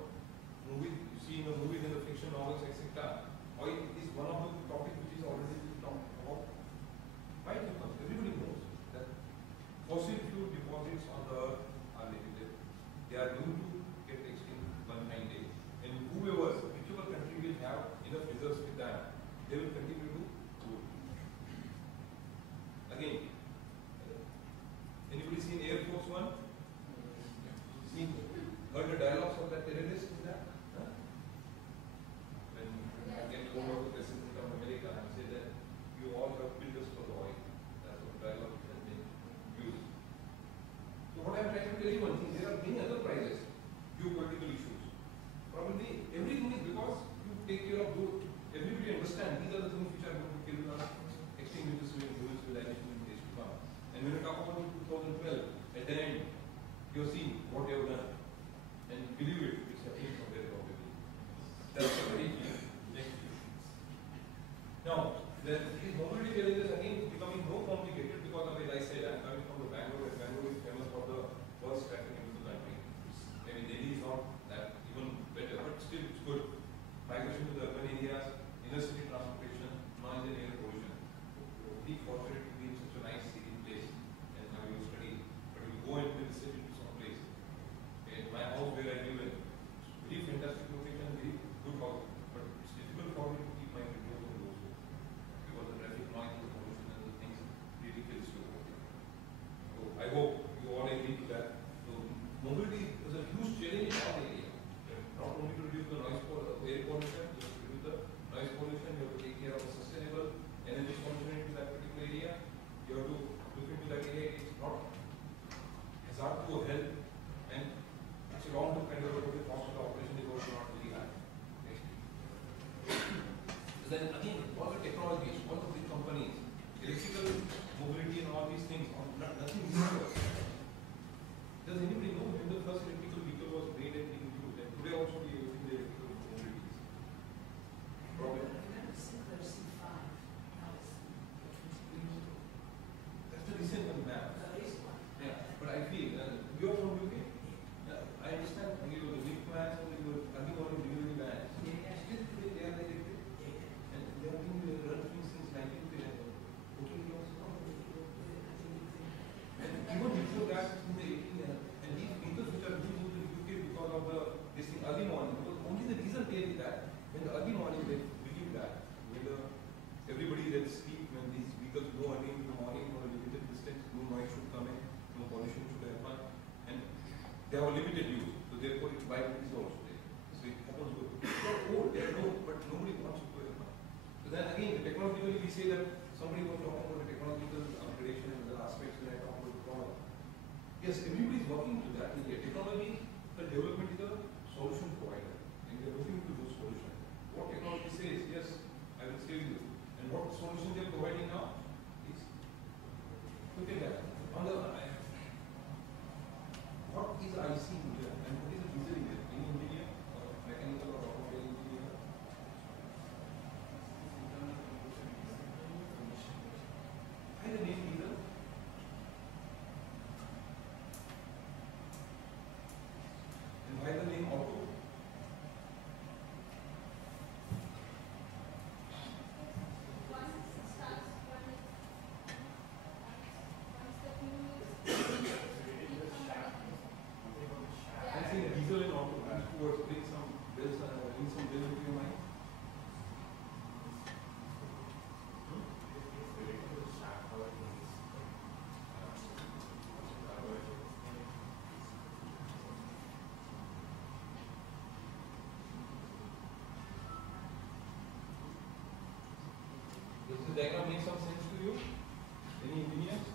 movies, you see in the movies and the fiction novels, etc., oil is one of the topics which is already talked about? Why? Because everybody knows that fossil fuel deposits on the earth are limited. They are going to get extinct one fine day. And whichever country will have enough reserves with them, they will continue to do it. Again, anybody seen Air Force One? Heard the dialogues of that terrorist in that? Huh? When I get hold of the President of America and say that you all have built us for the oil. That's what dialogue has been used. So what I'm trying to tell you one thing, there are many other prizes, geopolitical issues. Probably everything is because you take care of those. Everybody understands these are the things which are going to kill us, extinguish the human civilization in days to come. And when you talk about 2012, at the end, you're seeing what they have done. And believe it, it's happening from there probably. That's a very clear. Next issue. Now, these mobility challenges again becoming more complicated because of, as I said, I'm coming from the Bangalore, and Bangalore is famous for the worst traffic into the country. Maybe Delhi is not that even better, but still it's good. Migration to the urban areas, inner city transportation, noise and air pollution. Very fortunate to be in such a nice city place and have your study. But you go and visit into some place. In my house where I live in, very fantastic location, very good house. But it's difficult for me to keep my windows closed because the traffic noise, the pollution and the things really kills you. So I hope you all agree to that. So mobility is a huge challenge in our area. Not only to reduce the noise air pollution, you have to reduce the noise pollution, you have to take care of the sustainable energy solution into that particular area. You have to look into that area. It's not hazard to health and it's a long-term kind of the cost of the operation is also not very high. Next. So then again, all the technologies, all the big companies, electrical mobility and all these things, nothing new to us. Does anybody know when the first electrical vehicle was made and being used? And today also we are using the electrical mobilities. Problem? That's the recent one now. Yeah, but I feel you are from UK. Yeah, I understand you were the big plans and you were running on delivery vans. Still today they are electric. And they have been running since 1914 years now. And even before that, in the 18th, and these vehicles which are being used in UK because of this thing early morning, because only the reason there is that when the early morning they believe that when everybody that sleep when these vehicles go early in the morning for a limited distance, no noise should come in, no pollution should happen, and they have a limited use, so therefore it's viability is also there. So it happens good. It's not old, they are old, but nobody wants it to happen. So then again, technologically we say that somebody was talking about the technological upgradation and other aspects when I talk about technology. Yes, everybody is working to that. The technology, the development is a solution provider, and we are looking to those solutions. What technology says, yes, I will stay with you. And what solution they are providing now is look at that. On the what is IC meter and what is a diesel engine? Any engineer or mechanical or automobile engineer? the diagram make some sense to you? Any opinions?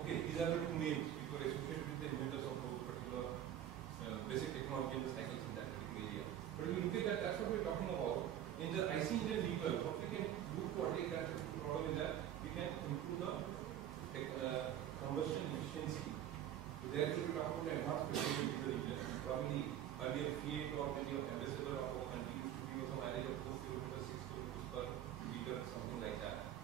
Okay, these are the two names which were associated with the inventors of those particular basic technology and the cycles in that particular area. But if you look at that, that's what we're talking about. In the IC engine vehicle, what we can do to take that problem is that we can improve the combustion efficiency. So there if you talk about the advanced petroleum diesel engine, probably earlier Fiat or maybe your ambassador of our country used to give us a mileage of 4 kilometers, 6 kilometers per liter, something like that.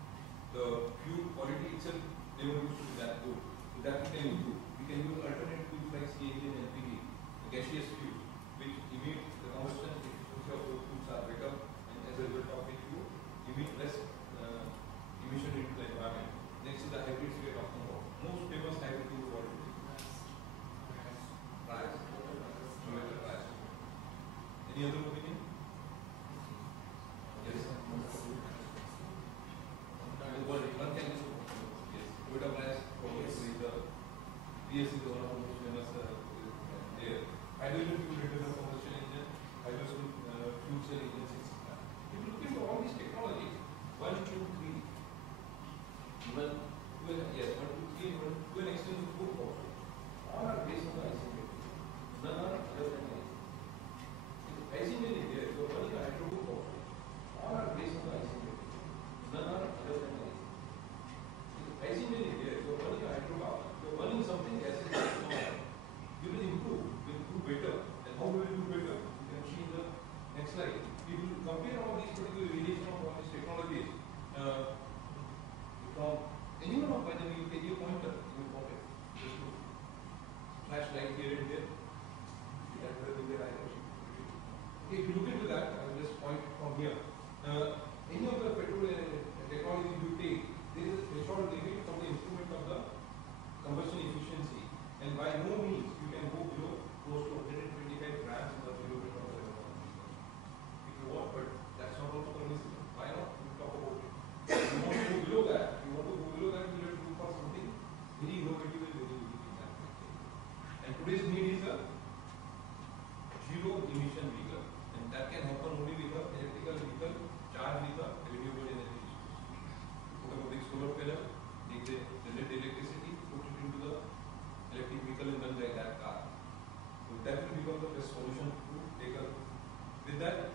The fuel quality itself never used to be that good. So that we can improve. We can use alternate fuels like CNG and LPG, the gaseous fuels, which emit the combustion efficiency of those fuels are better, and as a result of which you emit less emission into the environment. Next is the hybrids we are talking about. Most famous hybrid is what it is. Rice. Tomato rice. Any other opinion? Yes. One can do. Yes. Tomato rice probably is the PS is one of the most famous there. Hydrogen fuel return combustion engine, hydrogen fuel cell engines, etc. If you look into all these technologies, 1, 2, 3, even yes, 1, 2, 3, even to an extent of 4 also. All are based on the IC engine. None are other than IC. IC engine is there, so running a hydro group also. All are based on the IC engine. None are other than IC. IC engine is there, so running a hydro car, you are running something else. You will improve better. And how will you do better? You can see in the next slide. If you compare all these particular variations of all these technologies, from anyone of by the way, you take your pointer in your pocket. Just look. Flashlight here and there. Okay, if you look into that, I will just point from here. Any of the petrol technology you take, there is a threshold limit for the improvement of the combustion efficiency. And by no means you can go below close to 125 grams per kilometer of the if you want, but that's not also permissible. Why not? We talk about it. If you want to go below that, you will have to look for something very innovative and very unique in that. And today's need is a zero emission vehicle, and that can happen only with a electrical vehicle charged with a renewable energy source. Put up a big solar panel, generate electricity, put it into the electric vehicle and run like that car. So that will become the best solution to take up. With that,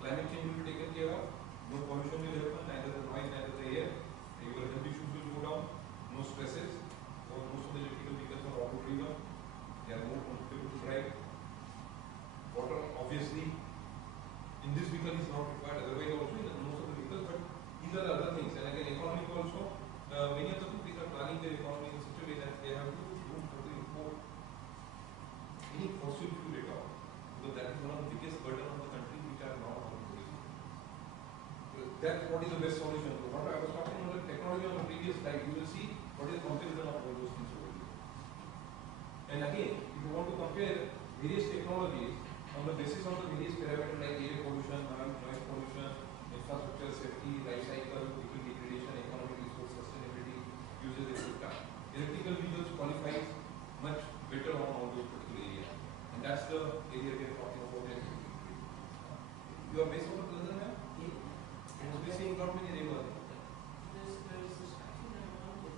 climate change will be taken care of, no pollution will happen, neither the noise, neither the air, your health issues will go down, no stresses, or most of the electrical vehicles are auto driven, they are more comfortable to drive. Water, obviously, in this vehicle is not required, otherwise also in most of the vehicles, but these are the other things. And again, economic also, many of the companies are planning their economy in such a way that they have to room for the import any fossil fuel at all, because that is one of the biggest burden on the countries which are not on tourism. That's what is the best solution. So what I was talking about the technology on the previous slide, you will see what is the comparison of all those things over here. And again, if you want to compare various technologies on the basis of the various parameters like air pollution, noise pollution, infrastructure safety, life cycle, vehicle degradation, economic resource sustainability, usage, etc. Electrical vehicles qualifies much better on all those particular areas. And that's the area we are talking about. You are based on the present map? You must be seeing not many rivers. There's this country around it,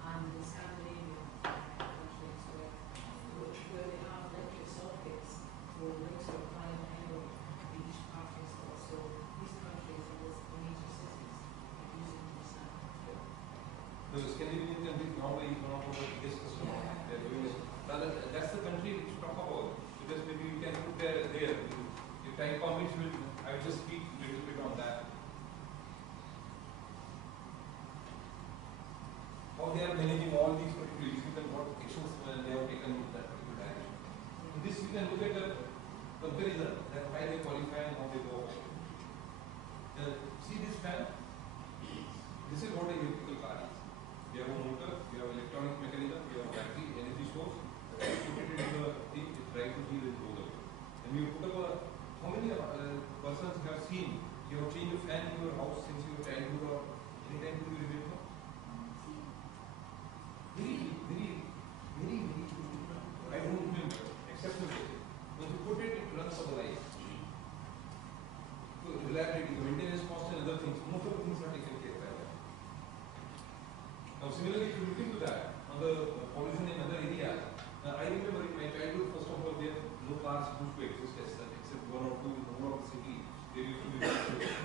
and in Scandinavia countries where they have electric circuits for winter climate annual beach parties also. These countries and the major cities are using this now. The Scandinavian countries normally is one of our biggest customers. They are doing it. That's the country which we talk about. Because maybe we can put there. If time permits, I will just speak a little bit on that. How they are managing all these particular issues and what actions they have taken in that particular direction. In this, you can look at a comparison that why they qualify and how they go. See this fan? This is what a electrical car is. You have a motor, you have electronic mechanism, you have battery, energy source. You put it into the thing, it drives the wheel and goes away. And you put up a, how many persons have seen, you have changed a fan in your house since your childhood or any time do you remember? Very, I don't remember, except the when you put cars used to exist as such, except one or two in the whole of the city. There used to be vehicles.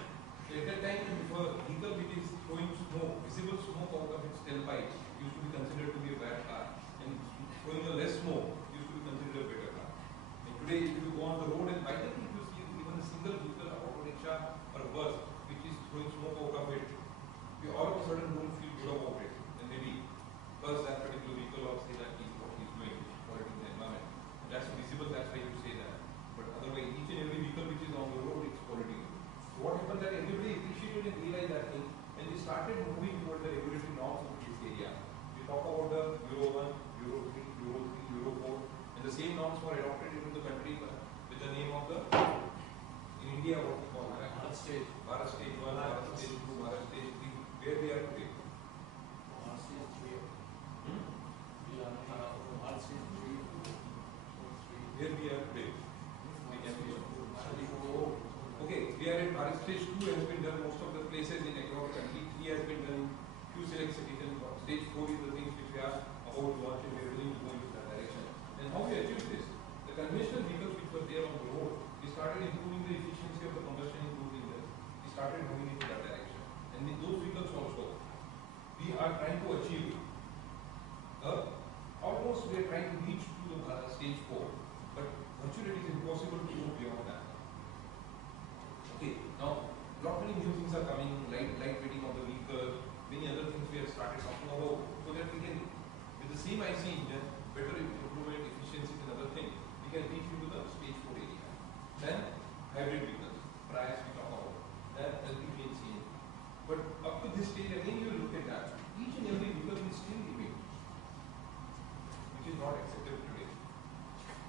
So at that time, if a vehicle which is throwing smoke, visible smoke out of its tailpipe, used to be considered to be a bad car, and throwing a less smoke used to be considered a better car. And today, if you go on the road and by the time you see even a single vehicle, a auto rickshaw or a bus, which is throwing smoke out of it, you all of a sudden don't feel good about it. And maybe because that particular vehicle or say that is what he's doing, polluting the environment. And that's visible, that's why you say that. But otherwise, each and every vehicle which is on the road, it's polluting. So what happened that everybody appreciated and realized that thing, and they started moving toward the regulatory norms of this area. We talk about the Euro 1, Euro 3, Euro 3, Euro 4, and the same norms were adopted into the country with the name of the, in India, what we call Bharat Stage 1, Bharat Stage 2, Bharat Stage 3, where we are today. Bharat Stage 3. We are Bharat Stage 3. Where we are today. We can be okay, we are in Bharat Stage 2 has been done most of the places in across the country. 3 has been done, few select cities, and Stage 4 is the things which we are about to launch and we are willing to go into that direction. And how we achieved this? The conventional vehicles which were there on the road, we started improving the efficiency of the combustion engine. We started moving into that direction. And with those vehicles also, we are trying to achieve almost we are trying to reach to the Stage 4, but virtually it is impossible to go beyond that. Okay, now lot many new things are coming, light weighting of the vehicle, many other things we have started talking about, so that we can, with the same IC engine, better improvement, efficiencies and other things, we can reach into the Stage 4 area. Then hybrid vehicles, price we talk about, then LPG and CNG. But up to this stage, again you will look at that, each and every vehicle will still remain, which is not acceptable today.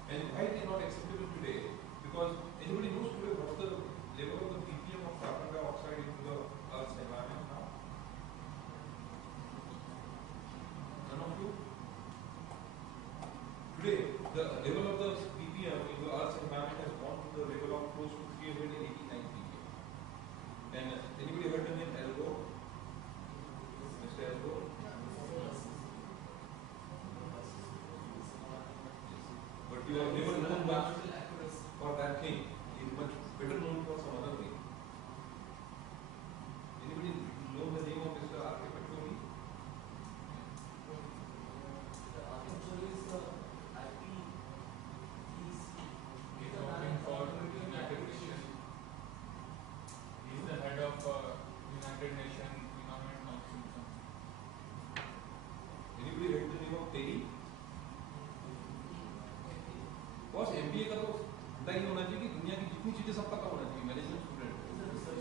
And why it is not acceptable today? Because anybody knows today what's the level of the ppm of carbon dioxide into the Earth's environment now? None of you? Today, the level of the ppm in the Earth's environment has gone to the level of close to 389 ppm. And anybody heard the name Al Gore? Mr. Al Gore? But you are never known much for that thing. He is much better known for some other thing. Anybody know the name of Mr. R.K. Patori? He's working for United Nations. He's the head of United Nations Environment Council. Anybody heard the name of Terry? Boss MBA का तो धंधा ही होना चाहिए कि दुनिया की जितनी चीजें सब पता होना चाहिए मैनेजमेंट स्टूडेंट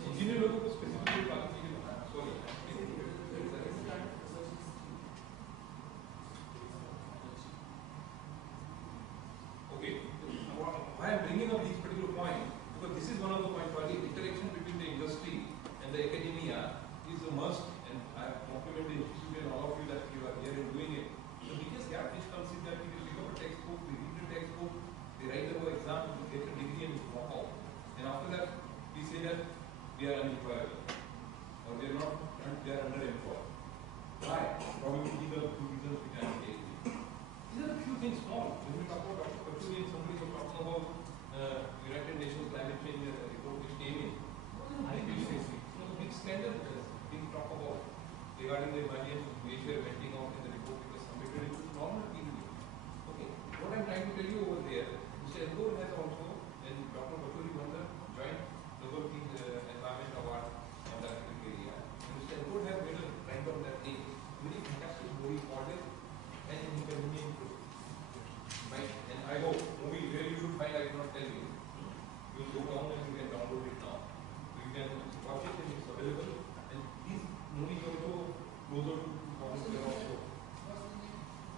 इंजीनियर लोगों को स्पेसिफिकली बाकी चीजें बताना sorry okay why I'm bringing up these particular points because this is one of the points where the interaction between the industry and the academia is a must and I compliment the institute and all of you that you are here and doing it. The biggest gap which comes is that we can pick up a textbook, we read the textbook, we write our exam, we get a degree and we drop out. And after that, we say that we are unemployable or we are not, we are underemployed. Why? Probably these are the two reasons which I am taking. These are a few things small. When we talk about Dr. Patori and somebody was talking about United Nations climate change report which came in. Big scandal being talked about regarding the Himalayan glacier melting out in the report because submitted into normal TV. Okay, what I'm trying to tell you over there, Mr. Endor has also, and Dr. Patori won the joint Nobel Peace Environment Award on that area. And Mr. Endor has made a kind of that name, very fantastic movie called it An Inconvenient Truth. Right? And I hope movie where you should find, I cannot tell you. You will go down and you can download it now. You can watch it and it's available. And these movies also closer to 2000 years also.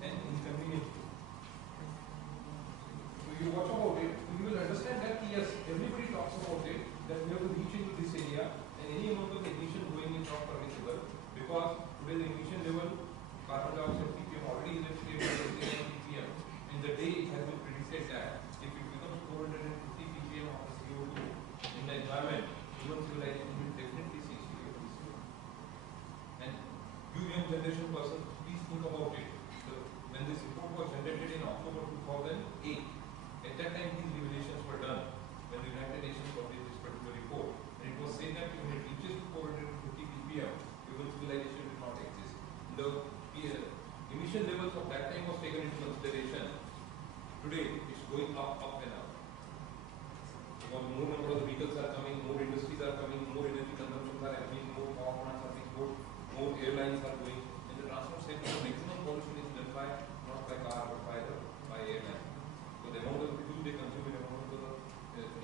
An Inconvenient Truth. So you watch about it, you will understand that yes, everybody talks about it, that we have to reach into this area and any amount of emission going is not permissible because today the emission level, carbon dioxide ppm already is at 389 ppm. In the day it has been predicted that if it becomes 450 ppm of the CO2 in the environment, human civilization will definitely see CO2. And you young generation persons, please think about it. So when this report was generated in October 2008, at that time these revelations more number of vehicles are coming, more industries are coming, more energy consumptions are happening, more power plants are being built, more airlines are going. In the transport sector, the maximum pollution is done by not by car but by airline. So the amount of fuel they consume, the amount of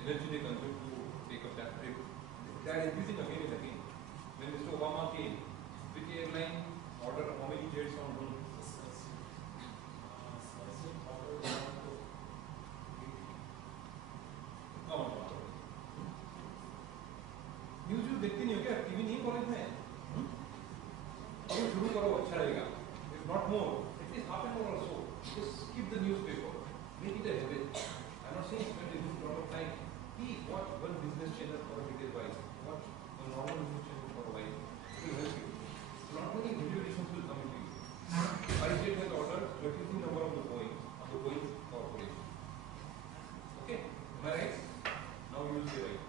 energy they consume to take up that trip, they are increasing again and again. When Mr. Obama came, which airline ordered how many jets on room? News जो देखते नहीं हो क्या TV नहीं college में अब शुरू करो अच्छा रहेगा if not more at least half an hour also just keep the newspaper make it a habit I am not saying spend a lot of time keep watch one business channel for a detailed while watch a normal news channel for a while it will help you not many video editions will come into you ICAT has ordered 33 number of the Boeing corporation okay am I right now you will say right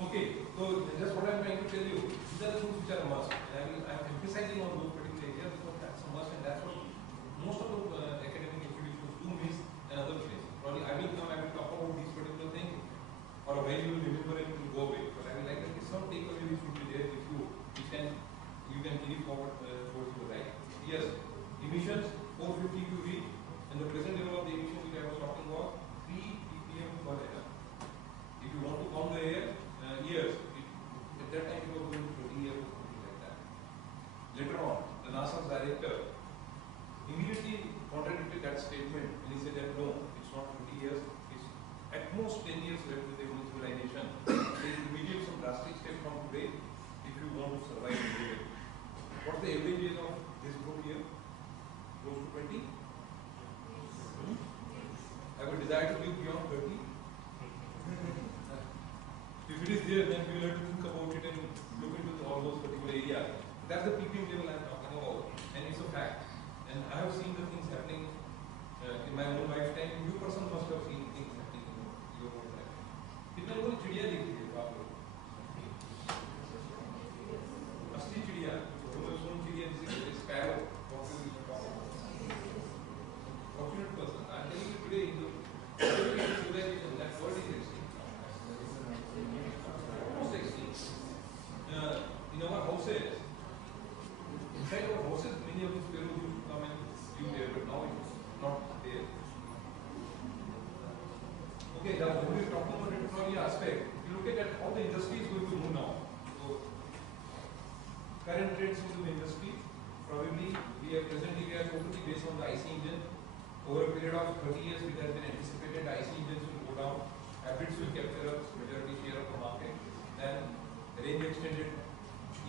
Okay, so just what I am trying to tell you, these are the things which are a must. And I am emphasizing on those particular areas because that's a must and that's what most of the academic institutions do miss and other places. Probably I will talk about these particular things or a while you will remember and it will go away. But I will like that some takeaway which will be there with you, which you can carry forward towards your life. Yes, emissions 450 you read and the present level of the emission which I was talking about 3 ppm per annum. If you want to count the years, at that time you were going to 20 years or something like that. Later on, the NASA's director immediately contradicted that statement and he said that no, it's not 20 years, it's at most 10 years left with the human civilization. There is immediate some drastic step from today if you want to survive in the world. What's the average age of this group here? Close to 20? I would desire to live beyond 30. If it is there, then we will have to think about it and look into all those particular areas. That's the ppm level I am talking about, and it's a fact. And I have seen the things happening in my own lifetime. You person must have seen things happening in your own lifetime. कितने लोगों ने चिड़िया देखी है आप लोग? असली चिड़िया, सुन चिड़िया जैसे sparrow, fortunate person. I am telling you today in the civilization that word is extinct. Almost extinct. In our houses, inside our houses, many of the sparrows used to come and live there, but now it's not there. Okay, now when we are talking about the technology aspect, if you look at how the industry is going to move now. So, current trends into the industry, probably we are totally based on the IC engine. Over a period of 30 years, it has been anticipated IC engines will go down, hybrids will capture a majority share of the market, then range extended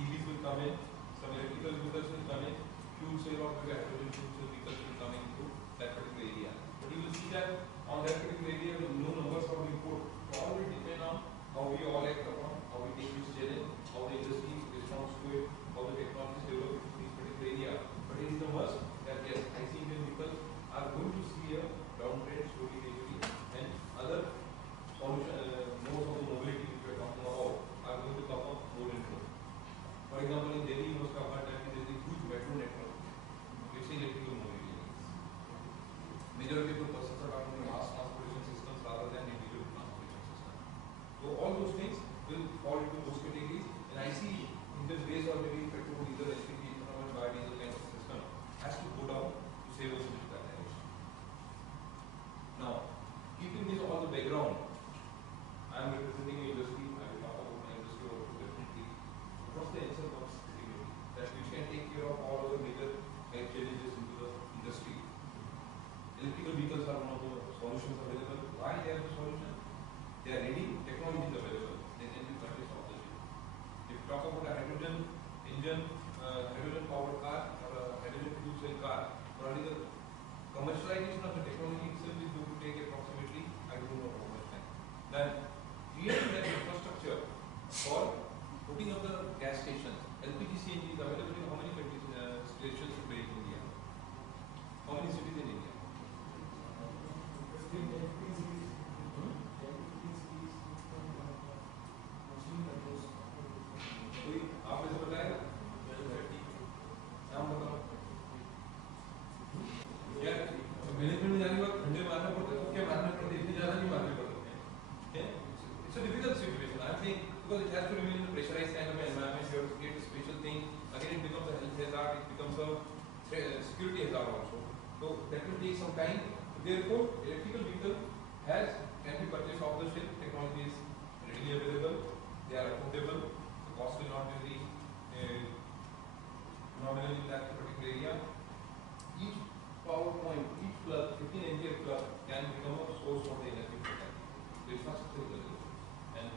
EVs will come in, some electrical vehicles will come in, fuel cell or hydrogen fuel cell vehicles will come into that particular area. But you will see that on that particular area, no numbers are being put. So all will depend on how we all act upon, how we take this challenge, how the industry responds to it, how the technologies develop in this particular area. But it is a must that yes, IC engine vehicles are going to see a downtrend slowly, gradually, and other modes of the mobility which we are talking about are going to come up more and more. For example, in Delhi, you must have heard that there is a huge metro network which is electrical mobility. Majority of the persons are talking about mass transportation systems rather than individual transportation systems. So all those things will fall into those categories, and I see engines based on maybe petrol, diesel, LPG, ethanol, and biodiesel kind of system has to go down to save us into that direction. Now, keeping this all the background, I am representing an industry. I will talk about my industry also definitely. What's the answer of security? That which can take care of all other major health challenges into the industry. Electrical vehicles are one of the solutions available. Why they are the solution? They are ready, technology is available. They can be purchased off the shelf. If you talk about a hydrogen engine, hydrogen powered car or a hydrogen fuel cell car, probably the commercialization of the technology itself is going to take approximately, I don't know how much time. Then creating that infrastructure for putting up the gas stations. LPG CNG is available in how many stations today in India? How many cities in India? because it has to remain in a pressurized kind of environment. You have to create a special thing. Again, it becomes a health hazard. It becomes a security hazard also. So that will take some time. Therefore, electrical vehicle can be purchased off the shelf. Technology is readily available. They are affordable. The cost will not be very nominal in that particular area. Each power point, each plug, 15 ampere plug can become a source for the energy production. So it's not critical. And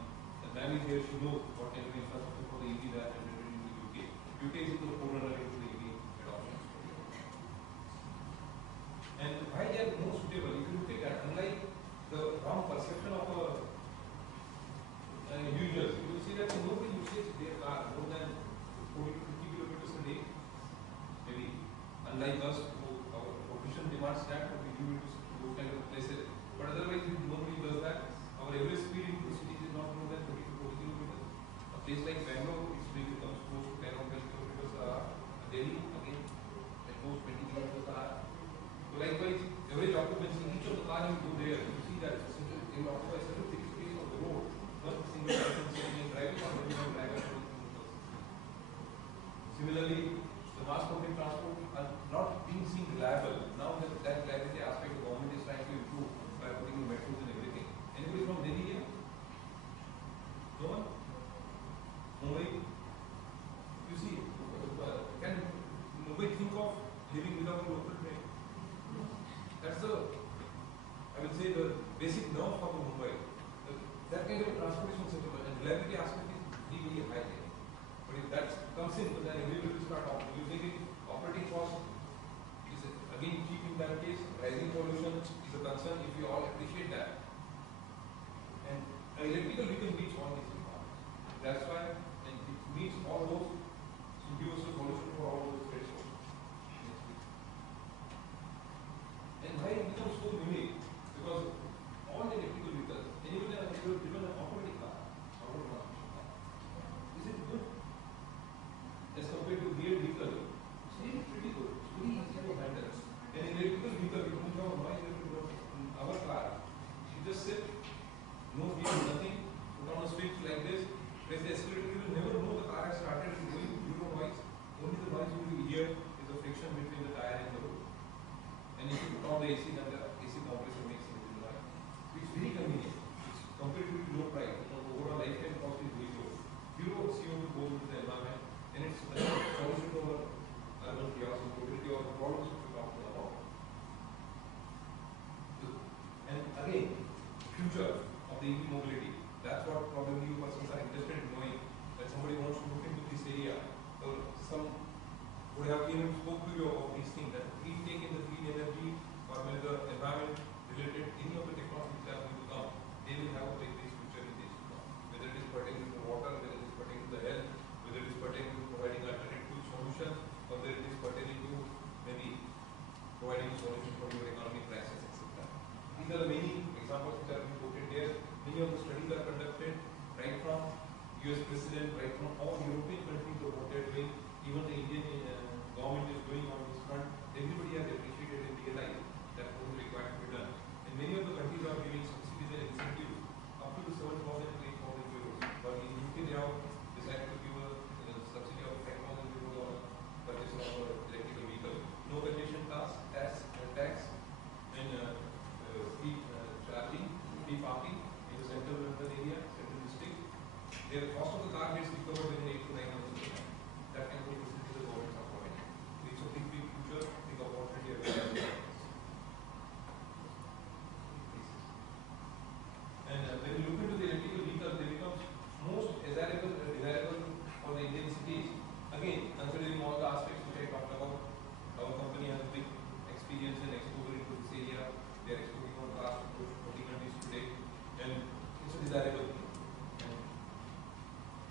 the man is here, she knows what kind of infrastructure for the EV that is generated in the UK. UK is into the forerunner into the EV adoption. And why they are more suitable? If you look at that, unlike the wrong perception of users, you will see that nobody uses their car more than 40 to 50 kilometers a day. Maybe unlike us, who our profession demands that, we do it to those kind of places. But otherwise, nobody does that. Our average speed in the cities is not more than 30 to 40 kilometers. A place like Bangalore, its speed becomes close to 10 or 12 kilometers per hour. Delhi, again, at most 20 kilometers per hour. So likewise, average occupancy, each of the cars you go there, you see that it will occupy such a big space of the road. One single person sitting and driving on the driver. Similarly, the mass public transport are not being seen reliable. Now that reliability aspect the government is trying to improve by putting in metros and everything. Anybody from Delhi here? No one? Mumbai? You see, can Mumbai think of living without a local train? That's I would say, the basic nerve of Mumbai. That kind of transportation system and reliability aspect is really high there. But if that comes in, then everybody will start using it. Operating cost is again cheap in that case. Rising pollution is a concern if you all appreciate that. And electrical vehicle meets all these requirements. That's why it meets all those universal solution for all those thresholds. And why it becomes so unique? Because all the electrical vehicles, anybody has ever driven an automatic car, automatic car. Is it good? As compared to geared vehicle, it's pretty good. It's very easy to handle. An electrical vehicle, you don't have a noise in our car. You just sit, no gear, nothing, put on a switch like this, press the accelerator, you will never know the car has started, it's going zero noise. Only the noise you will hear is the friction between the tire and the road. And if you put on the AC, then the AC compressor makes a little noise. So it's very convenient. It's comparatively low price. The overall lifetime cost is very low. Zero CO2 goes into the environment, and it's a solution to our urban chaos and mobility or the problems which we talked about. And again, future of the EV mobility. That's what probably you persons are interested in knowing, that somebody wants to look into this area. So some would have even spoke to you about these things, that we take in the clean energy or when the environment related, any of the technologies that are going to come, they will have a very big future in this. Whether it is pertaining to water, whether it is pertaining to the health, whether it is pertaining to providing alternative solutions, or whether it is pertaining to maybe providing a solution for your economic crisis, etc. These are the many examples which are being quoted there. Many of the studies are conducted right from US President, right from all European countries of what they are doing, even the Indian government is doing on this front. Everybody has appreciated and realized that what is required to be done. And many of the countries are giving subsidies and incentives up to the 7,000 to 8,000 euros. But in UK they have decided to give a subsidy of 5,000 euros on purchase of electrical vehicle. No congestion tax, and free charging, free parking in the central London area, central district. Their cost of the car gets recovered within 8 to 9 months. That kind of facility the government are providing. It's a big future, big opportunity available. And when you look into the electrical vehicle, they become most desirable for the Indian cities. Again, considering all the aspects which I talked about, our company has a big experience and exposure into this area. They are exporting on cars to 40 countries today, and it's a desirable thing. And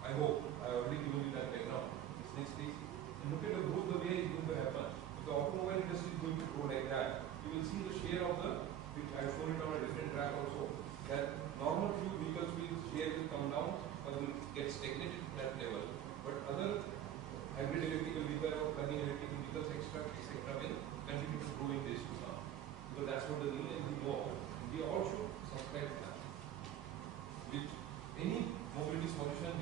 I hope I already given you that background. This next stage, and look at the growth the way it's going to happen. If the automobile industry is going to grow like that, you will see the share of the, which I have shown it on a different track also, that normal fuel vehicles share will come down or will get stagnated at that level. But other hybrid electrical vehicles or plug-in electrical vehicles, etc., will continue to grow in days to come. Because that's what the new and we know of. We all should subscribe to that. With any mobility solution,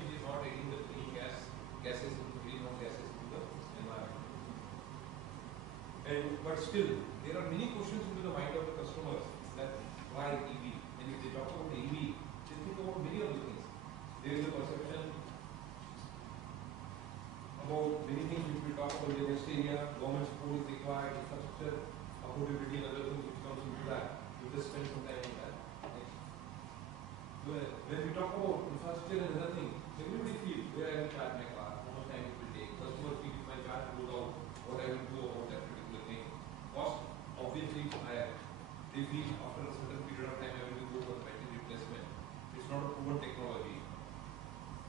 But still, there are many questions into the mind of the customers that why EV? And if they talk about the EV, they think about many other things. There is a perception about many things which we talk about in the next area. Government support is required, infrastructure, affordability, and other things which comes into that. We just spend some time on that. Next. When we talk about infrastructure and other things, everybody feels where I will charge my car, how much time it will take. Customer feels if my charge goes out, what I will do about that particular thing. Cost obviously is higher. They feel after a certain period of time I will go for the battery replacement. It's not a proven technology.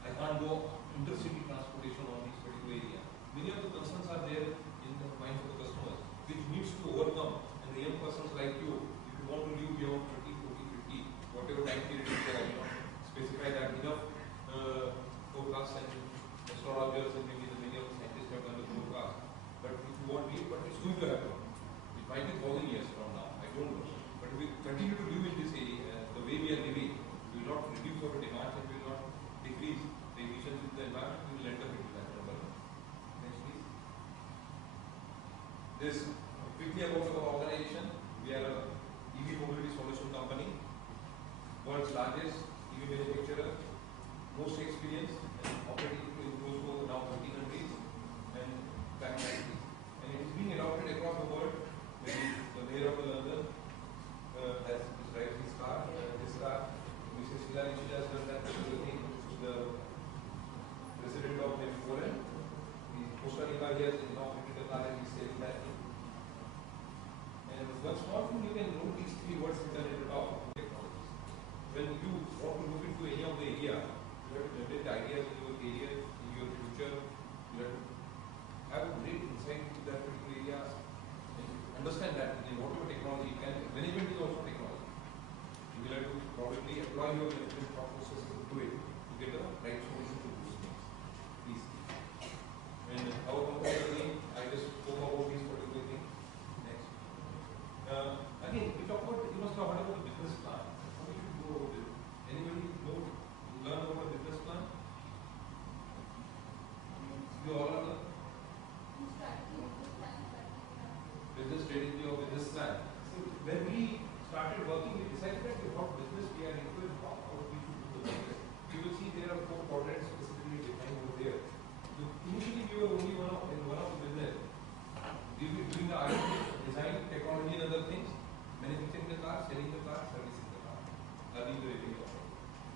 I can't go intercity transportation on this particular area. Many of the concerns are there in the minds of the customers, which needs to overcome. And the young persons like you, if you want to live beyond 30, 40, 50, whatever time period is there, I will not specify that enough forecasts and astrologers and maybe the many of the scientists have done the forecast. But if you want to live, but it's going to happen. It might be 1,000 years from now, I don't know. But if we continue to live in this area, the way we are living, we will not reduce our demand and we will not decrease the emissions in the environment, we will end up into that number. Next please. This quickly about our organization. We are a EV mobility solution company, world's largest EV manufacturer, most experienced, and operating in close to now 30 countries and factories. And it is being adopted across the world. The mayor of London has drives his car, Mrs. Hillary has done that particular thing. The president of Poland, Costa Rica has inaugurated the car and he's selling that thing. And one small thing, you can note these three words written at the top of technologies. When you want to look into any of the area, you have to generate the ideas in your area, in your future. You have to have a great insight into that particular area and understand that in whatever technology can. Management is also technology. You will have to probably apply your management thought process into it to get the right solution to those things. Please. And our company again, I just spoke about these particular things. Next. Again, we talk about, you must have heard about the business plan. How we should go about it? Anybody know, learn about the business plan? You all are the business strategy or business plan. So when we started working, we decided that what business we are into and how we should do the business. You will see there are 4 quadrants specifically defined over there. So initially we were only in one of the business. We were doing the R&D, design, technology and other things, manufacturing the car, selling the car, servicing the car, earning the revenue of it.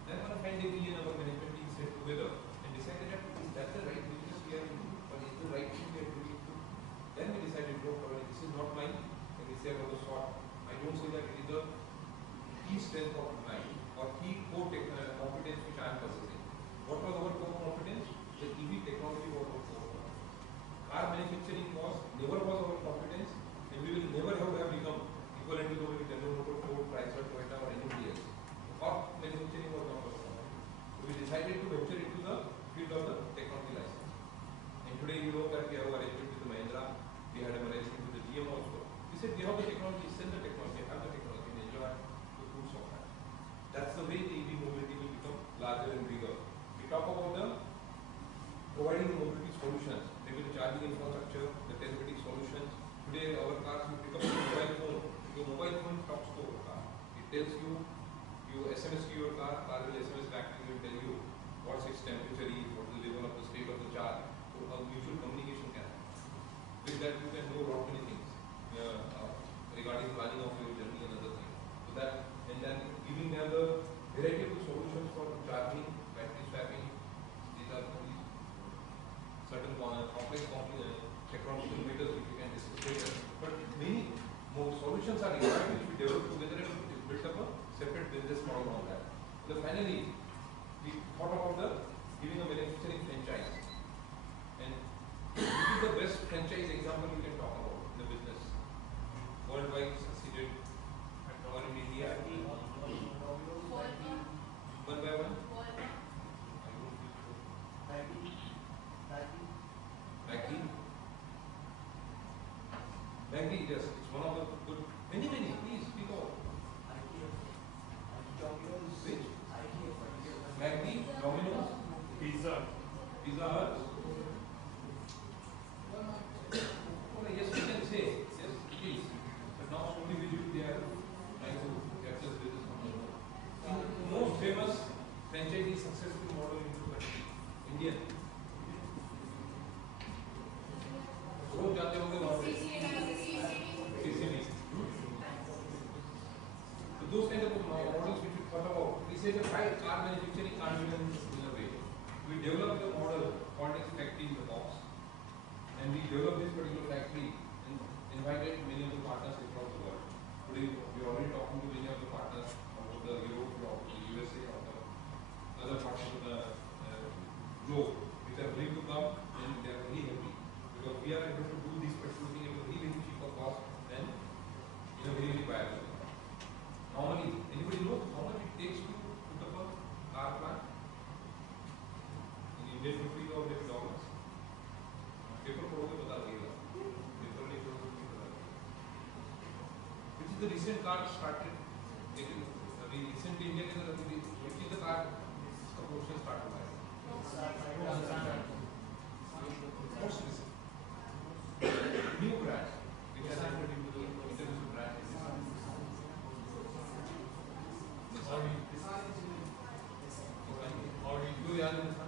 Then on a fine day, we and our management team sat together and decided that is that the right business we are into, or is the right thing we are doing to. Then we decided, no, this is not mine, and we say about the sort. I don't say that it is the key strength of mine or key core competence which I am possessing. What was our core competence? The EV technology was our core competence. Car manufacturing never was our competence, and we will never have become equivalent to the General Motors, Ford, Chrysler, Toyota, or anybody else. Car manufacturing was not our competence. So we decided to venture into the field of the technology license. And today you know that we have arrangement with the Mahindra, we had an arrangement with the GM also. We said we have the technology, sell the technology, have the technology, and enjoy the fruits of that. That's the way the EV mobility will become larger and bigger. We talk about the providing the mobility solutions, maybe the charging infrastructure, the telematic solutions. Today our cars, you pick up your mobile phone. Your mobile phone talks to your car. It tells you, you SMS to your car will SMS back to you and tell you what's its temperature is, what is the level of the state of the charge. So a mutual communication can happen. With that you can do a lot many things regarding planning of your journey and other things. So that, and then giving them the variety of the solutions for charging, battery swapping. These are certain complex technological matters which we can discuss later. But many more solutions are required which we develop together and build up a separate business model on that. So finally, we thought about the giving a manufacturing franchise. And this is the best franchise example we can talk about in the business. Worldwide succeeded or in India. One by one. Maggie, yes, it's one of the good. Many, please speak out. Which? Maggie, Domino's, Pizza. Pizza Hut. Oh, yes, we can say. Yes. Indian. रोज जाते होंगे वहाँ पे CCD. So those kind of models which we thought about, we say that why car manufacturing can't be done in a way. We developed a model called as factory in the box, and we developed this particular factory and invited many of the partners across the world. Today we are already talking to many of the partners out of the Europe, out of the USA, out of other parts of the globe, which are willing to come, and they are very happy because we are able to do this particular thing at a very, very cheaper cost and in a very, very viable way. Normally, anybody knows how much it takes to put up a car plant in Indian rupees or maybe dollars? Paper पढ़ोगे पता लगेगा, paper नहीं पढ़ोगे नहीं पता लगेगा. Which is the recent car started? अभी recent India के अंदर अभी which is the car का production start हुआ है? Most recent. New brand. Which has entered into the international brand. और जो याद है ना?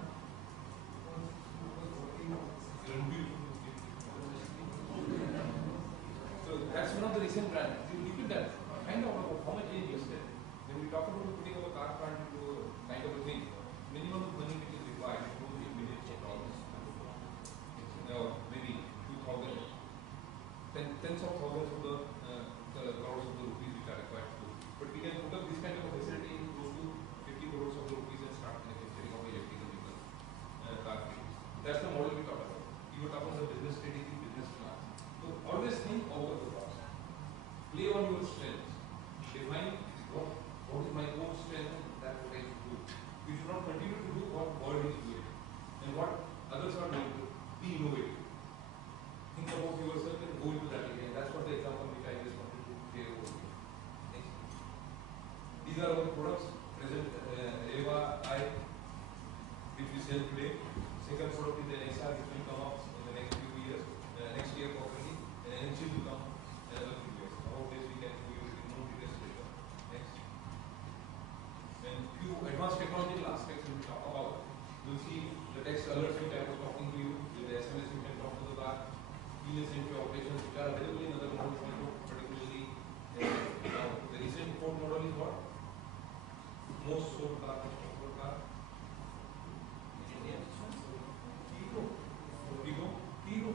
So that's one of the recent brands. You look at that, find out about how much they invested. When we talk about putting up a car plant into a kind of a thing, minimum money which is required is $2 million. Maybe 2,000, tens of thousands of the crores of the rupees which are required to do. But we can put up this kind of a facility in close to 50 crores of the rupees and start manufacturing of electrical vehicle car frames. That's the model we talk about. You were talking about the business strategy, business plan. So always think over the box. Play on your strengths. Define what is my own strength and that's what I should do. You should not continue to do what world is doing and what others are doing. Be innovative. Think about yourself and go into that area. And that's what the example which I just wanted to share over here. Next. These are our products present Reva I which we sell today. Second product is the NXR which will come up in the next few years. Next year probably. And energy will come in another few years. About this we can give you more details later. Next. And few advanced technological aspects we will talk about. You'll see the text alerts which I was talking to you, with the SMS you can talk to the car, keyless entry operations which are available in other models also, particularly now the recent import model is what? Most sold car, most popular car in India. Figo.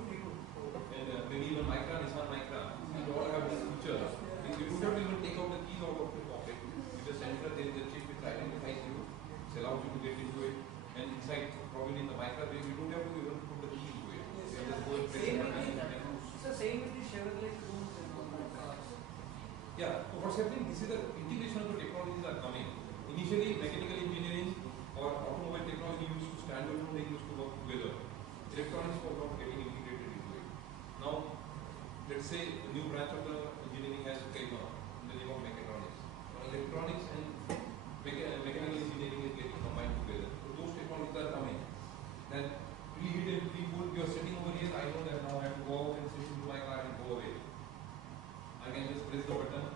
And maybe even Micra, Nissan Micra. These all have this feature. If you don't even take out the keys out of your pocket, you just enter, there is a chip which identifies you, it allows you to get into it. And inside, probably in the Micra, you don't have to even put the key into it. You just go and press it. So same with the Chevrolet Cruze and all that cars. Yeah, so what's happening? This is the integration of the technologies are coming. Initially, mechanical engineering or automobile technology used to stand alone, they used to work together. Electronics was not getting integrated into it. Now, let's say a new branch of the engineering has came up in the name of mechatronics. Electronics and mechanical engineering is getting combined together. So those technologies are coming. Then preheat and pre-cool, you are sitting over here, I know that now I have to go out and sit into my car and go away. I can just press the button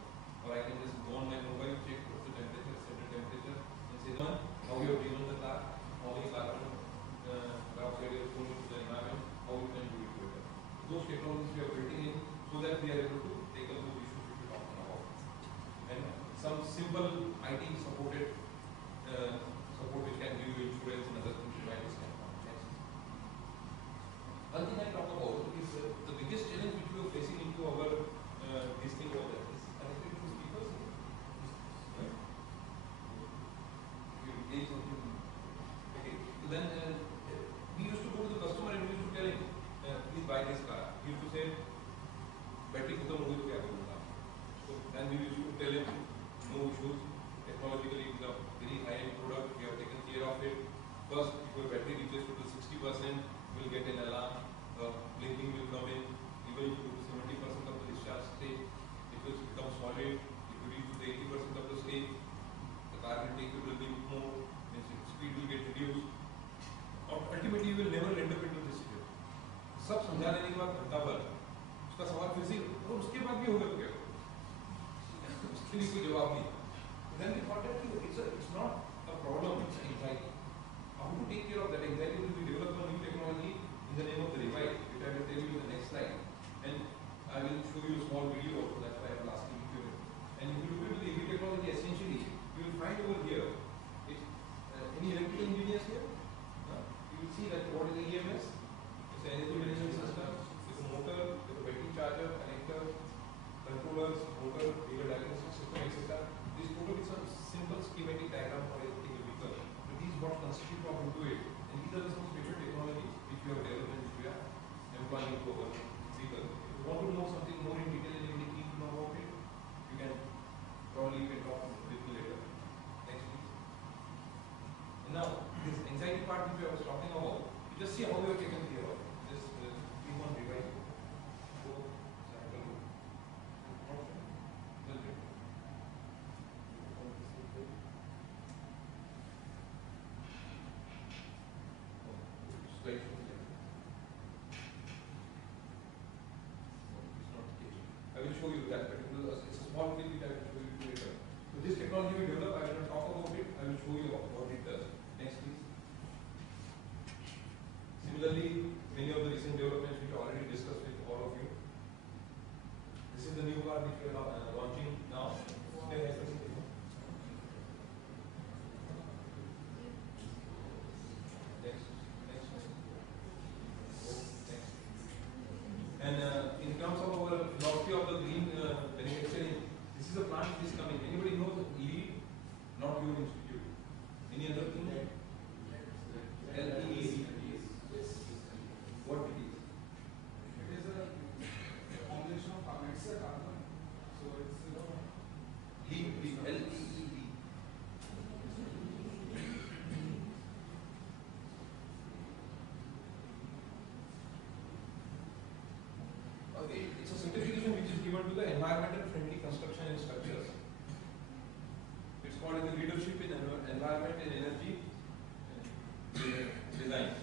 or I can just go on my mobile, check what's the temperature, set the temperature and say, now you have driven the car, how many carbon dioxide is going into the environment, how you can do it better. Those technologies we are building in so that we are able to take up those issues which we are talking about. And some simple IT supported support which can give you insurance and other things by this kind of next. One thing I talk about is the biggest challenge which we are facing into our this thing over there is connected to speakers. Right? You engage something. Okay. So then we used to go to the customer and we used to tell him, please buy this car. He used to say, battery khatam ho gayi to kya karunga? So then we used to tell him, no issues. Technologically, it is a very high-end product. We have taken care of it. First, if your battery reaches to the 60%, you will get an alarm. Blinking will come in. Even if you go to 70% of the discharge state, it will become solid. If you reach to the 80% of the state, the car will take you a little bit more. Means speed will get reduced. Ultimately, you will never end up into this situation. सब समझाने के बाद घंटा भर उसका सवाल फिर से और उसके बाद भी होगा तो क्या? उसके लिए कोई जवाब नहीं. Then we thought that it's not a problem, it's anxiety. How to take care of that anxiety will part which I was talking about, you just see how we have taken care of. Just keep on revising. So, sample. Slide show here. No, it's not the case. I will show you that particular. It's a small clip which I will show you later. So this technology we develop, I will not talk about it. I will show you what it does. Next, please. Similarly, many of the recent developments which I already discussed with all of you. This is the new car which we are launching now. And in terms of our philosophy of the green manufacturing, this is a plant which is coming. Anybody knows LEED? Not your institute. Any other thing? LEED. What it is? It is a combination of carbon. It's a carbon. So it's LEED. LEED. It's a certification which is given to the environmental friendly construction and structures. It's called the leadership in environment and energy design.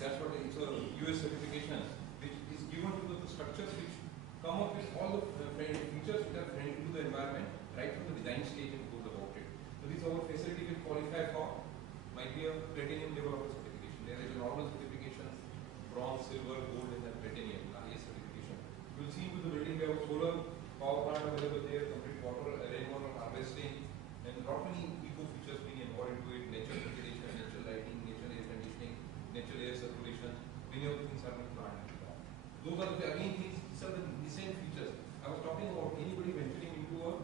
That's what it's a US certification which is given to the structures which come up with all the features which are friendly to the environment right from the design stage and goes about it. So this our facility will qualify for might be a platinum developer certification. There is a normal certification, bronze, silver, gold and then platinum, highest certification. You will see into the building we have a solar power plant available there, complete water, rainwater harvesting, and lot many eco features being involved into it, nature ventilation, natural lighting, natural air conditioning, natural air circulation. Many of the things are being planned. Those are the again things, these are the same features. I was talking about anybody venturing into a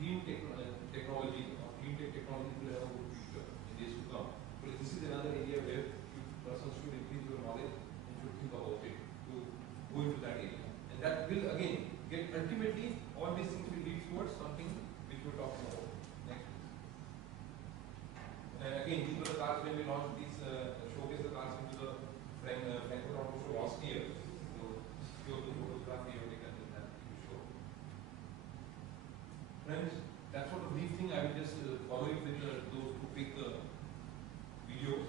clean technology or clean tech technology will have a good future in days to come. But this is another area where you persons should increase your knowledge and should think about it to go into that area. And that will again get ultimately all these things will lead towards something which we're talking about. Next. Again, these were the cars when we launched these showcase the cars into the Frankfurt Auto Show last year. So pure the photography you have taken in that show. Friends, that's what the brief thing. I will just follow it with those who pick videos.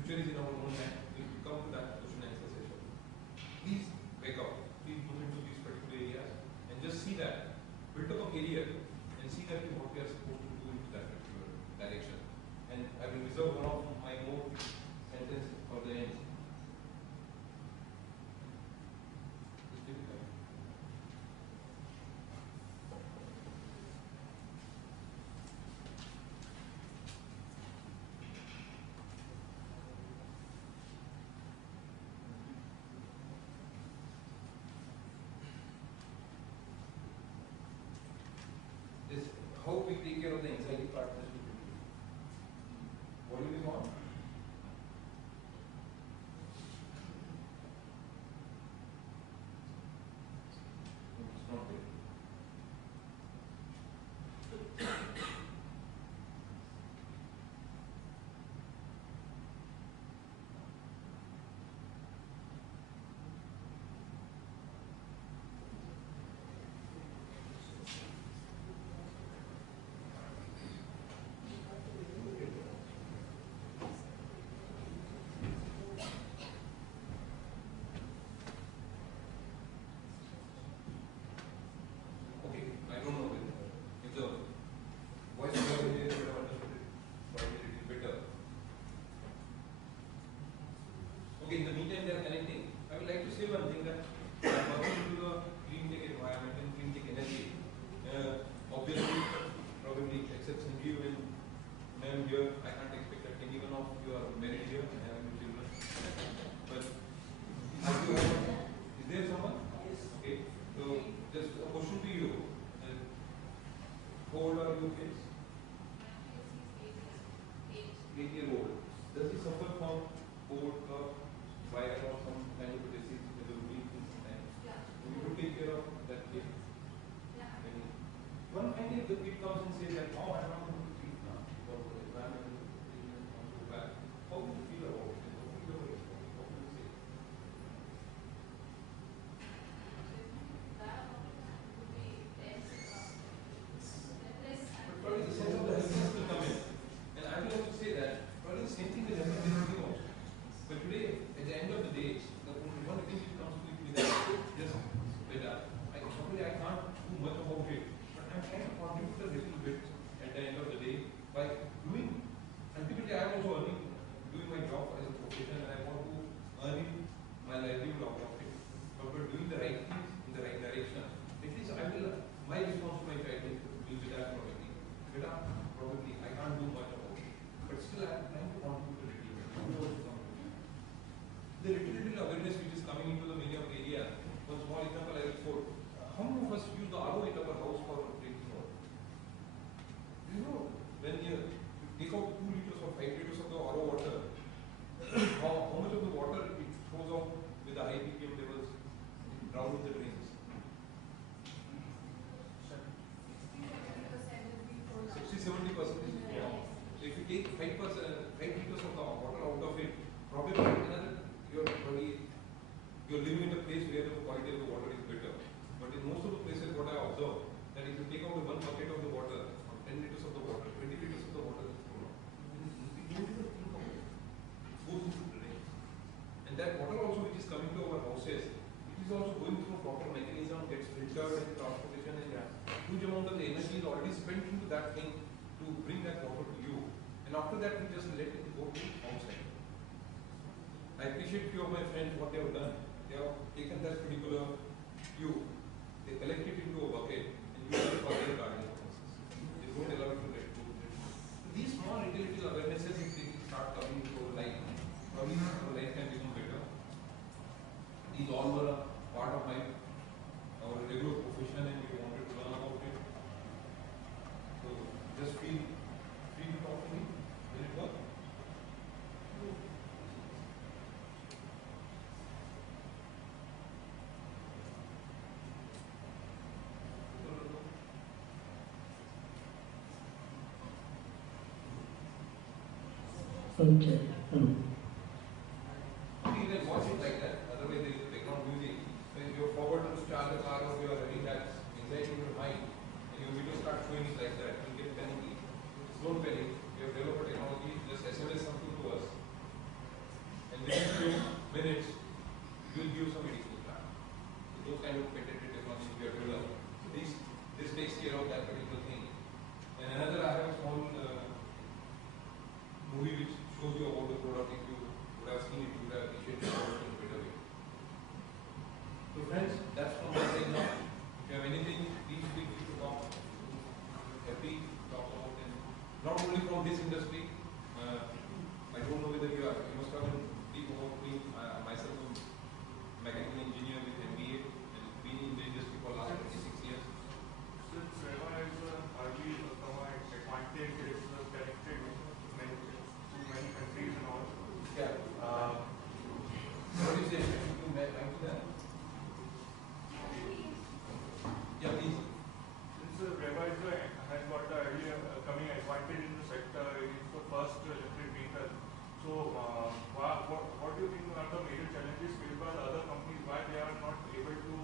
Future is in our own hand. We will come to that question and answer session. Please wake up. Please look into these particular areas and just see that. Build up a career and see that what we are supposed to do into that particular direction. And I will reserve one of my more sentences for the end. It's difficult. Is how we take care of the anxiety part. Volume is on. It's not there. Okay, I don't know if the voice over here would have understood it probably a little better. Okay, in the meantime they are connecting. I would like to say one thing that working into the clean tech environment and clean tech energy, obviously, probably except Sanjeev and ma'am here, I can't expect that any one of you are married here and having children. But is there someone? Yes. Okay. So just a question to you. How old are you kids? 8-year-old. Does he suffer from cold, cough, viral or some kind of disease with the routine things? that water also which is coming to our houses, it is also going through proper mechanism, gets filtered and transportation, and huge amount of the energy is already spent into that thing to bring that water to you. And after that, we just let it go to outside. I appreciate few of my friends what they have done. They have taken that particular tube, they collect it into a bucket and use it for their gardening purposes. They don't allow it to let go. These small little awarenesses, if they start coming into our life, probably our life can become better. These all were a part of our regular profession, and we wanted to learn about it. So just feel free to talk to me. Will it work? Okay. You can watch it like that, otherwise there is background music. When you are forward to start the car or you are having that anxiety in your mind, and your video starts showing it like that, you get panicky. Don't panic. We have developed a technology, just SMS something to us. And within few minutes, you will give some additional plan. So those kind of patented technologies we have developed. So this takes care of that particular thing. And another, I have a small movie which shows you about the product. If you would have seen it, you would have appreciated the product in a better way. So friends, that's from my side now. If you have anything, please feel free to talk. Happy to talk about it. Not only from this industry. I don't know whether you must have been deep about me. Myself, I'm a mechanical engineer with MBA and been in the industry for the last 26 years. Since Reva is early advantage, it is connected to many countries and all. Yeah. What is the difference between that and that? Yeah, please. Since Reva has got the early coming advantage in the sector, it's the first electric vehicle. So, what do you think are the major challenges faced by the other companies? Why they are not able to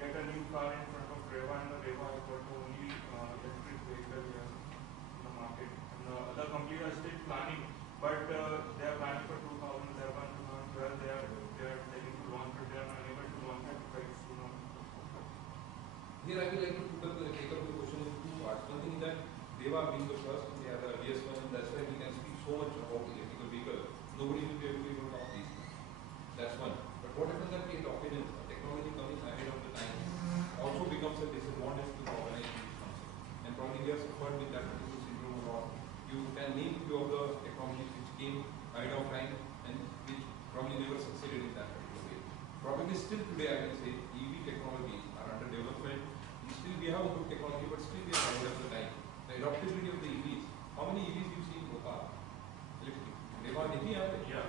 get a new car in front of Reva, and the Reva has got the only electric vehicle here in the market? And the other companies are still planning, but they are planning for 2011, 2012. They are planning to launch, but they are unable to launch it very soon. Here I would like to take up the question in two parts. One thing is that Deva being the first, they are the earliest one, and that's why we can speak so much about electrical vehicle. Nobody will be able to talk these things. That's one. But what happens that the opinions, technology coming ahead of the time, also becomes a disadvantage to the organization which comes in. And probably we have suffered with that particular syndrome or you can name few of the technologies which came ahead of time and which probably never succeeded in that particular way. Probably still today I can say EV technologies are under development. Still we have a good technology, but still we are ahead of the time. The adaptability of the EVs. How many EVs you see in Bhopal? Electric. They are making it. Yeah.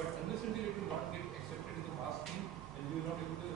But unless until it will not get accepted in the mass scheme and you will not able to